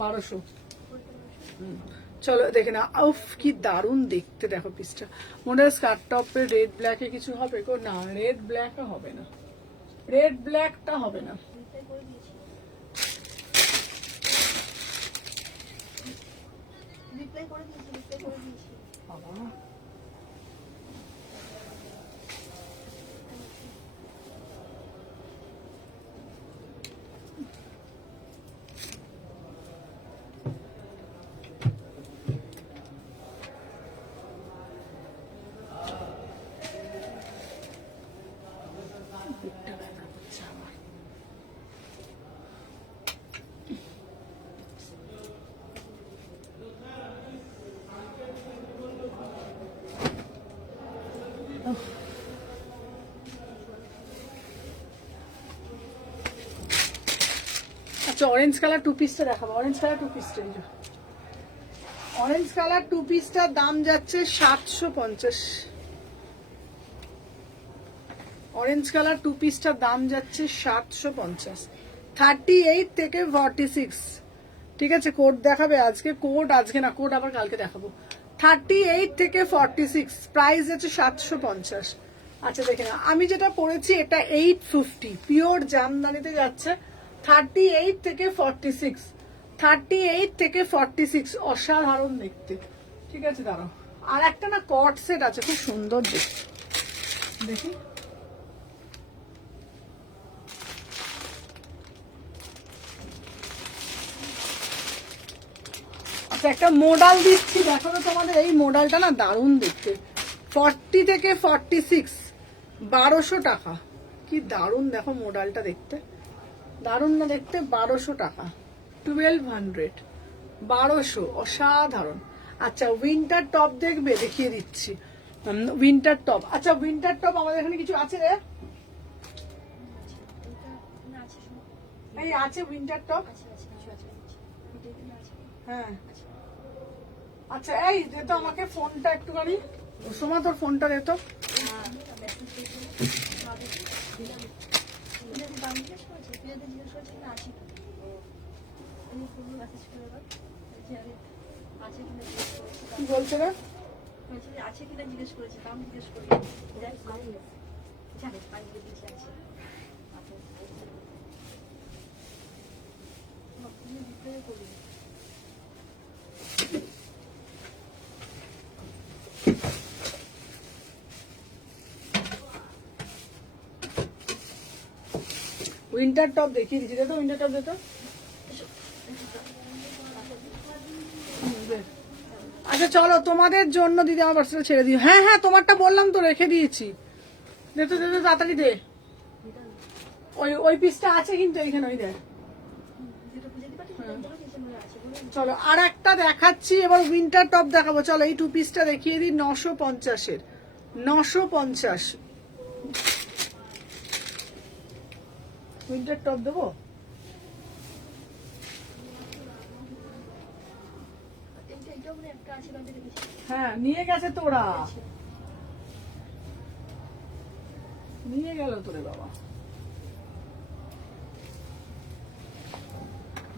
বারোশো। চলো দেখে না, উফ কি দারুণ দেখতে, দেখো পিসটা। মনে হয় স্কার্ট টপে রেড ব্ল্যাকে কিছু হবে গো? না, রেড ব্ল্যাক হবে না, রেড ব্ল্যাকটা হবে না। আচ্ছা, অরেঞ্জ কালার 2 পিসটা দেখাবো। অরেঞ্জ কালার 2 পিসটা, অরেঞ্জ কালার 2 পিসটার দাম যাচ্ছে 750। অরেঞ্জ কালার 2 পিসটার দাম যাচ্ছে 750, 38 থেকে 46। ঠিক আছে, কোড দেখাবে আজকে, কোড আজকে না, কোড আবার কালকে দেখাবো। 38 থেকে 46, প্রাইস আছে 750। আচ্ছা দেখে না, আমি যেটা পরেছি এটা 850, পিওর জামদানিতে যাচ্ছে। 38 থেকে 46, 38 থেকে 46, অসাধারণ দেখতে। ঠিক আছে দাঁড়াও, আর একটা না কট সেট আছে, খুব সুন্দর দেখতে, দেখি। আচ্ছা একটা মোডাল দিচ্ছি, দেখো তো তোমাদের এই মোডালটা না দারুণ দেখতে, 40 থেকে 46, 1200 টাকা। কি দারুণ দেখো মোডালটা দেখতে, দারুণ না দেখতে? 1200 টাকা, 1200, 1200, অসাধারণ। আচ্ছা উইন্টার টপ দেখবে, দেখিয়ে দিচ্ছি উইন্টার টপ। আচ্ছা উইন্টার টপ আমাদের এখানে কিছু আছে রে? এই আছে উইন্টার টপ। হ্যাঁ আচ্ছা এই দে তো আমাকে ফোনটা একটুখানি, সোমা তোর ফোনটা দে তো। কি বলছে রে? আছে কিনা জিজ্ঞেস করেছি, দাম জিজ্ঞেস করি। উইন্টার টপ দেখিয়ে দিচ্ছি, দে তো উইন্টার টপ, দে তো। আচ্ছা চলো তোমাদের জন্য দিদি আমার পার্সেলটা ছেড়ে দিও। হ্যাঁ হ্যাঁ তোমারটা বললাম তো, রেখে দিয়েছি। দে তো, দে তো, তাড়াতাড়ি দে। ওই পিসটা আছে কিন্তু এইখানে, ওই দেখ। চলো আর একটা দেখাচ্ছি, এবার উইন্টার টপ দেখাবো। চলো এই 2 পিসটা দেখিয়ে দিই, 950-এর, 950 উইন্টার টপ দেবো। হ্যাঁ নিয়ে গেছে তোরা, নিয়ে গেল তোরে বাবা।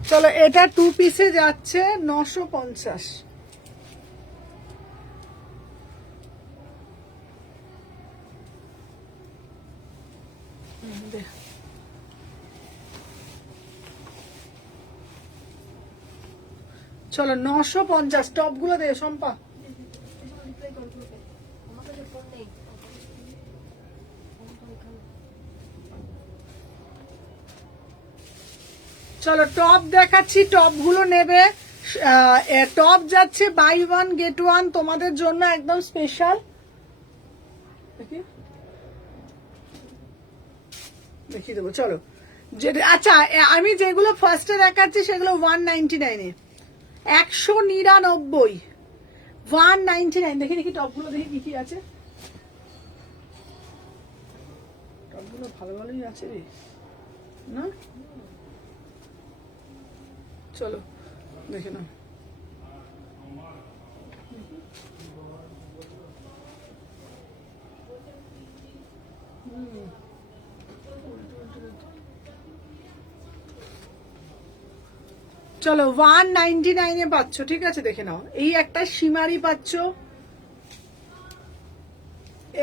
চলো এটা 2 পিসে যাচ্ছে 950। চলো 950 টপ গুলো দে শম্পা। চলো টপ দেখাচ্ছি, টপ গুলো নেবে। টপ যাচ্ছে বাই 1 গেট 1 তোমাদের জন্য একদম স্পেশাল। দেখিয়ে দেবো চলো। আচ্ছা আমি যেগুলো ফার্স্টে দেখাচ্ছি সেগুলো 199-এ, 199, 199। দেখি দেখি টপগুলো দেখি কি কি আছে। টপগুলো ভালো ভালোই আছে রে না? চলো দেখে নাও। চলো 199-এ পাচ্ছ, ঠিক আছে দেখে নাও। এই একটা সীমারি পাচ্ছ,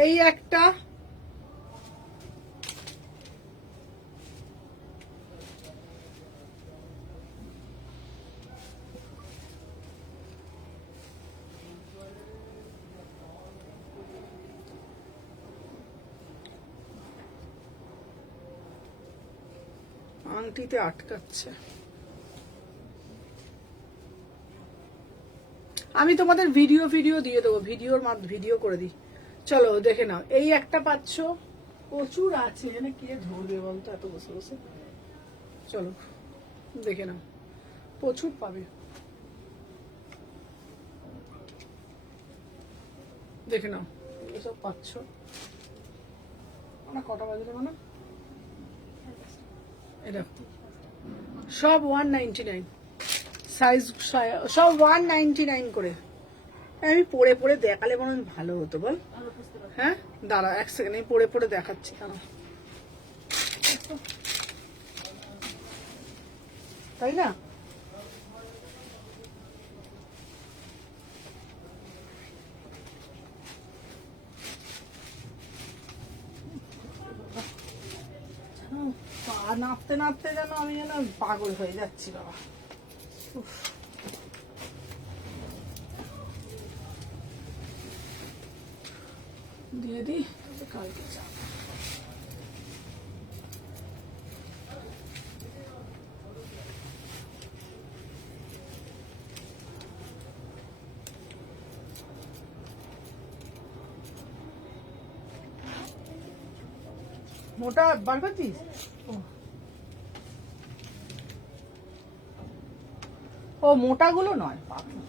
এই একটা, আংটিতে আটকাচ্ছে। আমি তোমাদের ভিডিও দিয়ে দেবো, ভিডিও করে দিই। চলো দেখে নাও, এই একটা পাচ্ছ, প্রচুর আছে এখানে, কে ধরবে বলতো এত বসে বসে। চলো দেখে নাও, প্রচুর পাবে, দেখে নাও এসব পাচ্ছ। আমরা কটা বাজে মানে এটা সব 199 সাইজ, সব 199 করে। আমি পরে পরে দেখালে মনে হয় ভালো হতো বল। হ্যাঁ দাঁড়া এক সেকেন্ড, আমি পরে পরে দেখাচ্ছি। তাই না? পা নাপতে নাপতে যেন আমি যেন পাগল হয়ে যাচ্ছি বাবা। দিয়ে দিই কালকে যাব। মোটা বার করছিস? ও মোটাগুলো নয়, পাতলা।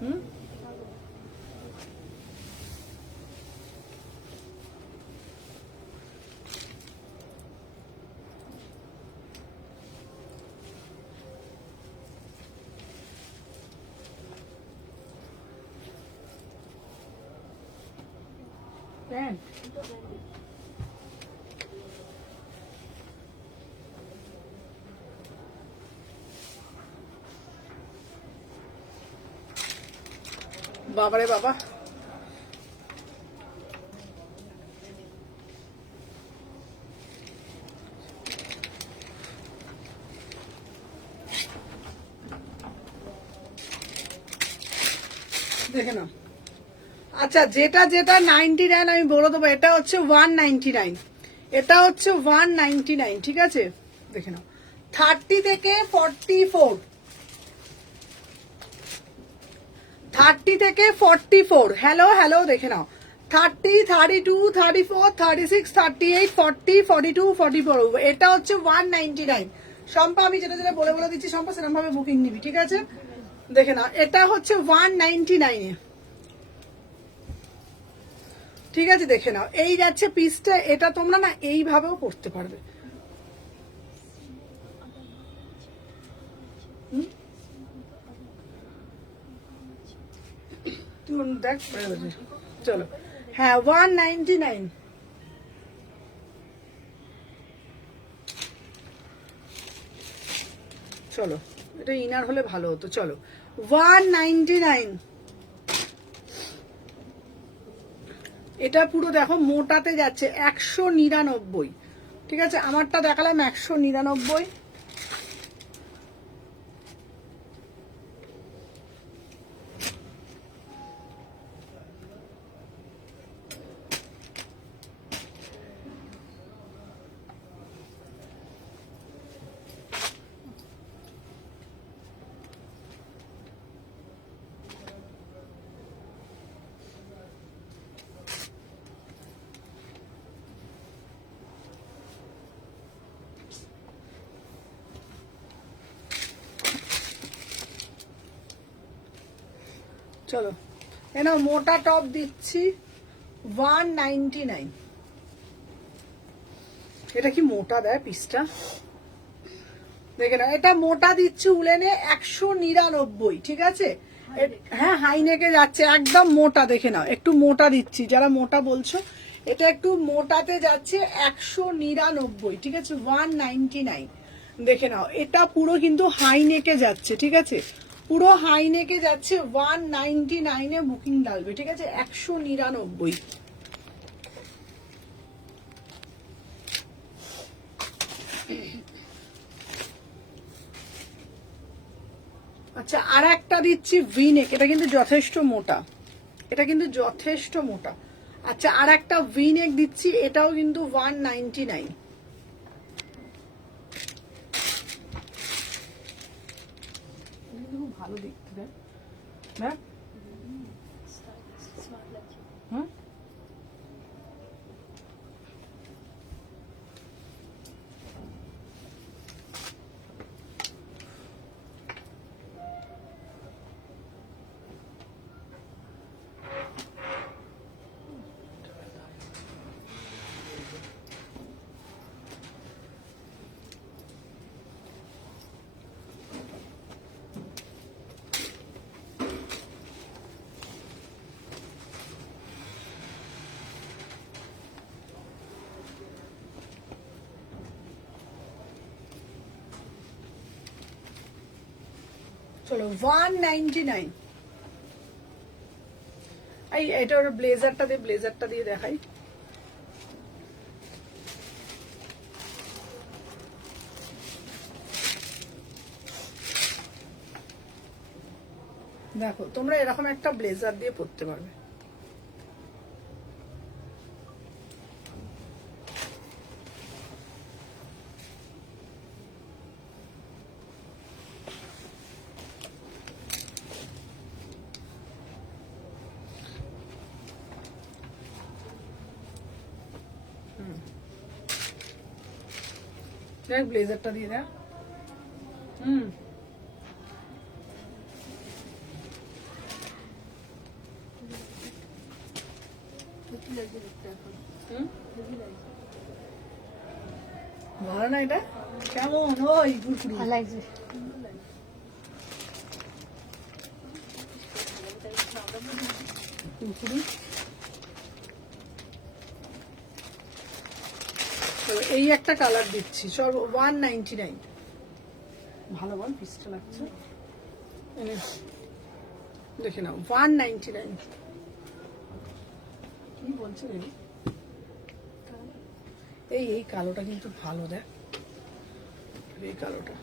হুম, প্যান্ট। বাবারে বাবা, দেখে নাও। আচ্ছা, যেটা যেটা 99 আমি বলে দেবো, এটা হচ্ছে 199, এটা হচ্ছে 199, ঠিক আছে? দেখে নাও। 30 থেকে 44, 30 থেকে 44, হ্যালো হ্যালো, দেখে নাও। 30, 32, 34, 36, 38, 40, 42, 44, এটা হচ্ছে 199। শম্পা, আমি যেটা যেটা বলে বলে দিচ্ছি শম্পা, সেরকম ভাবে বুকিং নিবি, ঠিক আছে? দেখে নাও, এটা হচ্ছে 199 এ, ঠিক আছে? দেখে নাও, এই যাচ্ছে পিসটা। এটা তোমরা না এইভাবেও করতে পারবে। হুম? তুই দেখ পরে বলছি। চলো, হ্যাঁ 199। চলো, এটা ইনার হলে ভালো হতো। চলো, 199। এটা পুরো দেখো মোটাতে যাচ্ছে 199, ঠিক আছে? আমারটা দেখালাম 199। চলো, এনা মোটা টপ দিচ্ছি 199। এটা কি মোটা দেয় পিসটা, দেখে না? এটা মোটা দিচ্ছি উলেনে 199, ঠিক আছে? হ্যাঁ, হাইনেকে যাচ্ছে একদম মোটা। দেখে নাও, একটু মোটা দিচ্ছি, যারা মোটা বলছো, এটা একটু মোটাতে যাচ্ছে 199, ঠিক আছে? 199, দেখে নাও। এটা পুরো কিন্তু হাইনেকে যাচ্ছে, ঠিক আছে? পুরো হাইনেকে যাচ্ছে 199 এ বুকিং ডালবে, ঠিক আছে? 199। আচ্ছা, আর একটা দিচ্ছি ভিনেক, এটা কিন্তু যথেষ্ট মোটা, এটা কিন্তু যথেষ্ট মোটা। আচ্ছা, আর একটা ভিনেক দিচ্ছি, এটাও কিন্তু 199। ভালো দেখতে দেখ, দেখ। হুম, চলো 199। এই এটা ওর ব্লেজারটা দিয়ে, ব্লেজারটা দিয়ে দেখাই। দেখো, তোমরা এরকম একটা ব্লেজার দিয়ে পরতে পারবে। দেখ ব্লেজারটা দিয়ে দেখ। হুম, হুম, ভালো না এটা? কেমন ওই ঘুরঘুরি? ভালো লাগছে। ঘুরঘুরি। তো এই একটা কালার দিচ্ছি, সব 199। ভালো বল, পিসটা লাগছে, এনে দেখে নাও, 199। কি বলছে রে? এই কালোটা কিন্তু ভালো, দেখ এই কালোটা,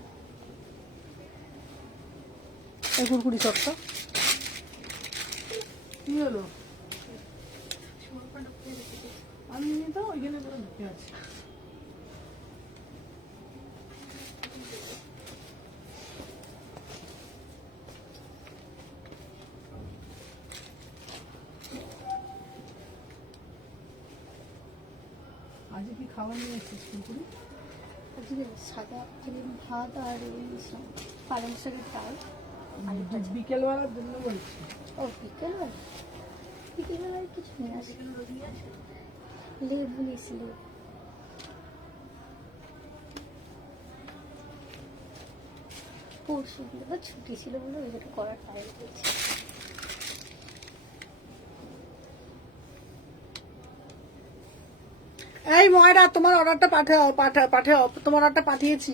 এই কুরকুরি চকটা কি হলো? আমি নিয়ে তো ওইখানে পুরো ঢুকে আছে। আজকে কি খাবার নিয়ে এসেছিস কুরকুরি? আজকে সাদা ভাত আর পালং শাকের ডাল। বিকেলবেলার জন্য বলছি। ও বিকেলবেলা? বিকেলবেলায় কিছু নিয়ে আসে, লেবু নিয়েছিল। পরশু দিন ছুটি ছিল বলে ওইটা করার টাইম পেয়েছি। এই ময়রা, তোমার অর্ডারটা পাঠাও, পাঠাও, তোমার অর্ডারটা পাঠিয়েছি।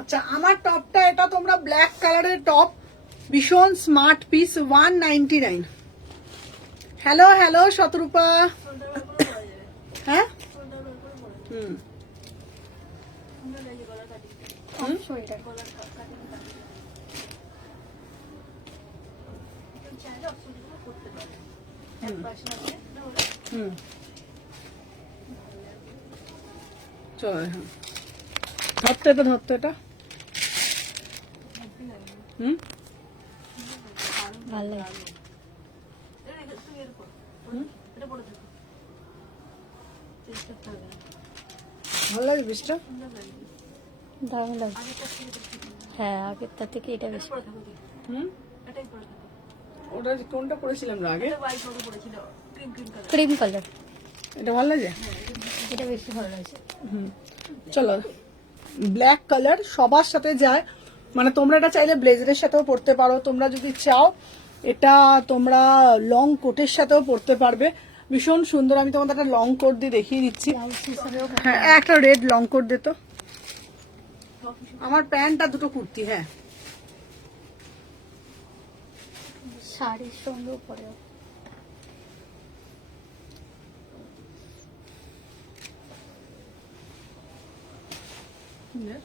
আচ্ছা, আমার টপটা এটা, তোমরা ব্ল্যাক কালারের টপ, ভীষণ স্মার্ট পিস, 199। হ্যালো হ্যালো শতরূপা। হ্যাঁ, হুম, সোয়েটার হুম, চলো, হ্যাঁ, ধরতে এটা, ধরতে এটা, হুম, ভালো লাগে। ভালো লাগে পিসটা। দারুণ লাগছে। হ্যাঁ, আগেরটা থেকে এটা বেশি। হুম, ওটা কোনটা পরেছিলাম না আগে? ক্রিম কালার, এটা ভালো লাগে। এটা বেশি ভালো লাগছে। চলো, ব্ল্যাক কালার সবার সাথে যায়, মানে তোমরা এটা চাইলে ব্লেজারের সাথেও পরতে পারো, তোমরা যদি চাও এটা তোমরা লং কোটের সাথেও পরতে পারবে, ভীষণ সুন্দর। আমি তোমাদের একটা লং কোট দিয়ে দেখিয়ে দিচ্ছি। ব্লাউজ হিসাবেও হ্যাঁ, একটা রেড লং কোট দে তো। আমার প্যান্ট আর দুটো কুর্তি। হ্যাঁ, শাড়ির সঙ্গেও পরেও। না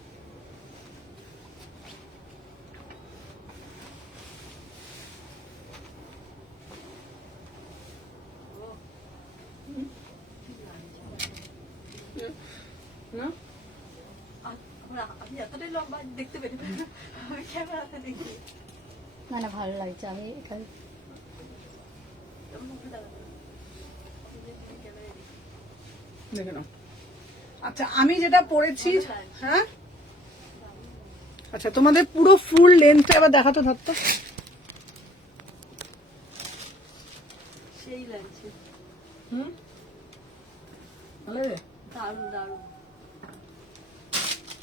না না, ভালো লাগছে। আমি এটা দেখে নাও। আচ্ছা, আমি যেটা পরেছি, হ্যাঁ, আচ্ছা তোমাদের পুরো ফুল লেন্থটা এবার দেখাতো, ধরতো। সেই লাগছে, হুম, ভালো লাগে। দারুণ দারুণ।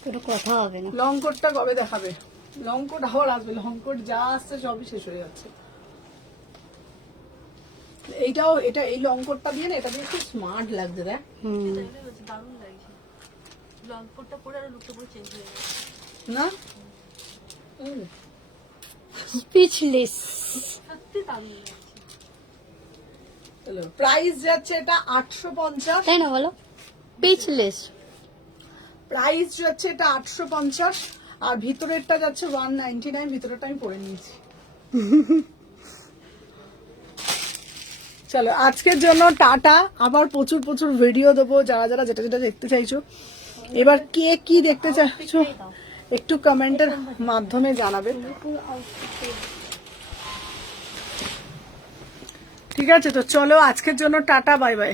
কোনো কথা হবে না। লং কোটটা কবে দেখাবে? লং কোট আবার আসবে, লং কোট যা আসছে সবই শেষ হয়ে যাচ্ছে। এইটাও, এটা এই লং কোটটা দিয়ে না, এটা দিয়ে খুব স্মার্ট লাগছে, দেখ। দারুণ লাগছে। লং কোটটা পরে আর লুকটা পুরো চেঞ্জ হয়ে গেছে না? স্পিচলেস। সত্যি দারুণ লাগছে। প্রাইস যাচ্ছে এটা 850, তাই না বলো? স্পিচলেস। প্রাইস যাচ্ছে এটা 850, আর ভিতরেরটা যাচ্ছে 199। ভিতরেরটা আমি পরে নিয়েছি। চলো, আজকের জন্য টাটা। আবার প্রচুর প্রচুর ভিডিও দেবো, যারা যারা যেটা যেটা দেখতে চাইছো। এবার কে কি দেখতে চাইছো একটু কমেন্টের মাধ্যমে জানাবে। ঠিক আছে, তো চলো আজকের জন্য টাটা, বাই বাই।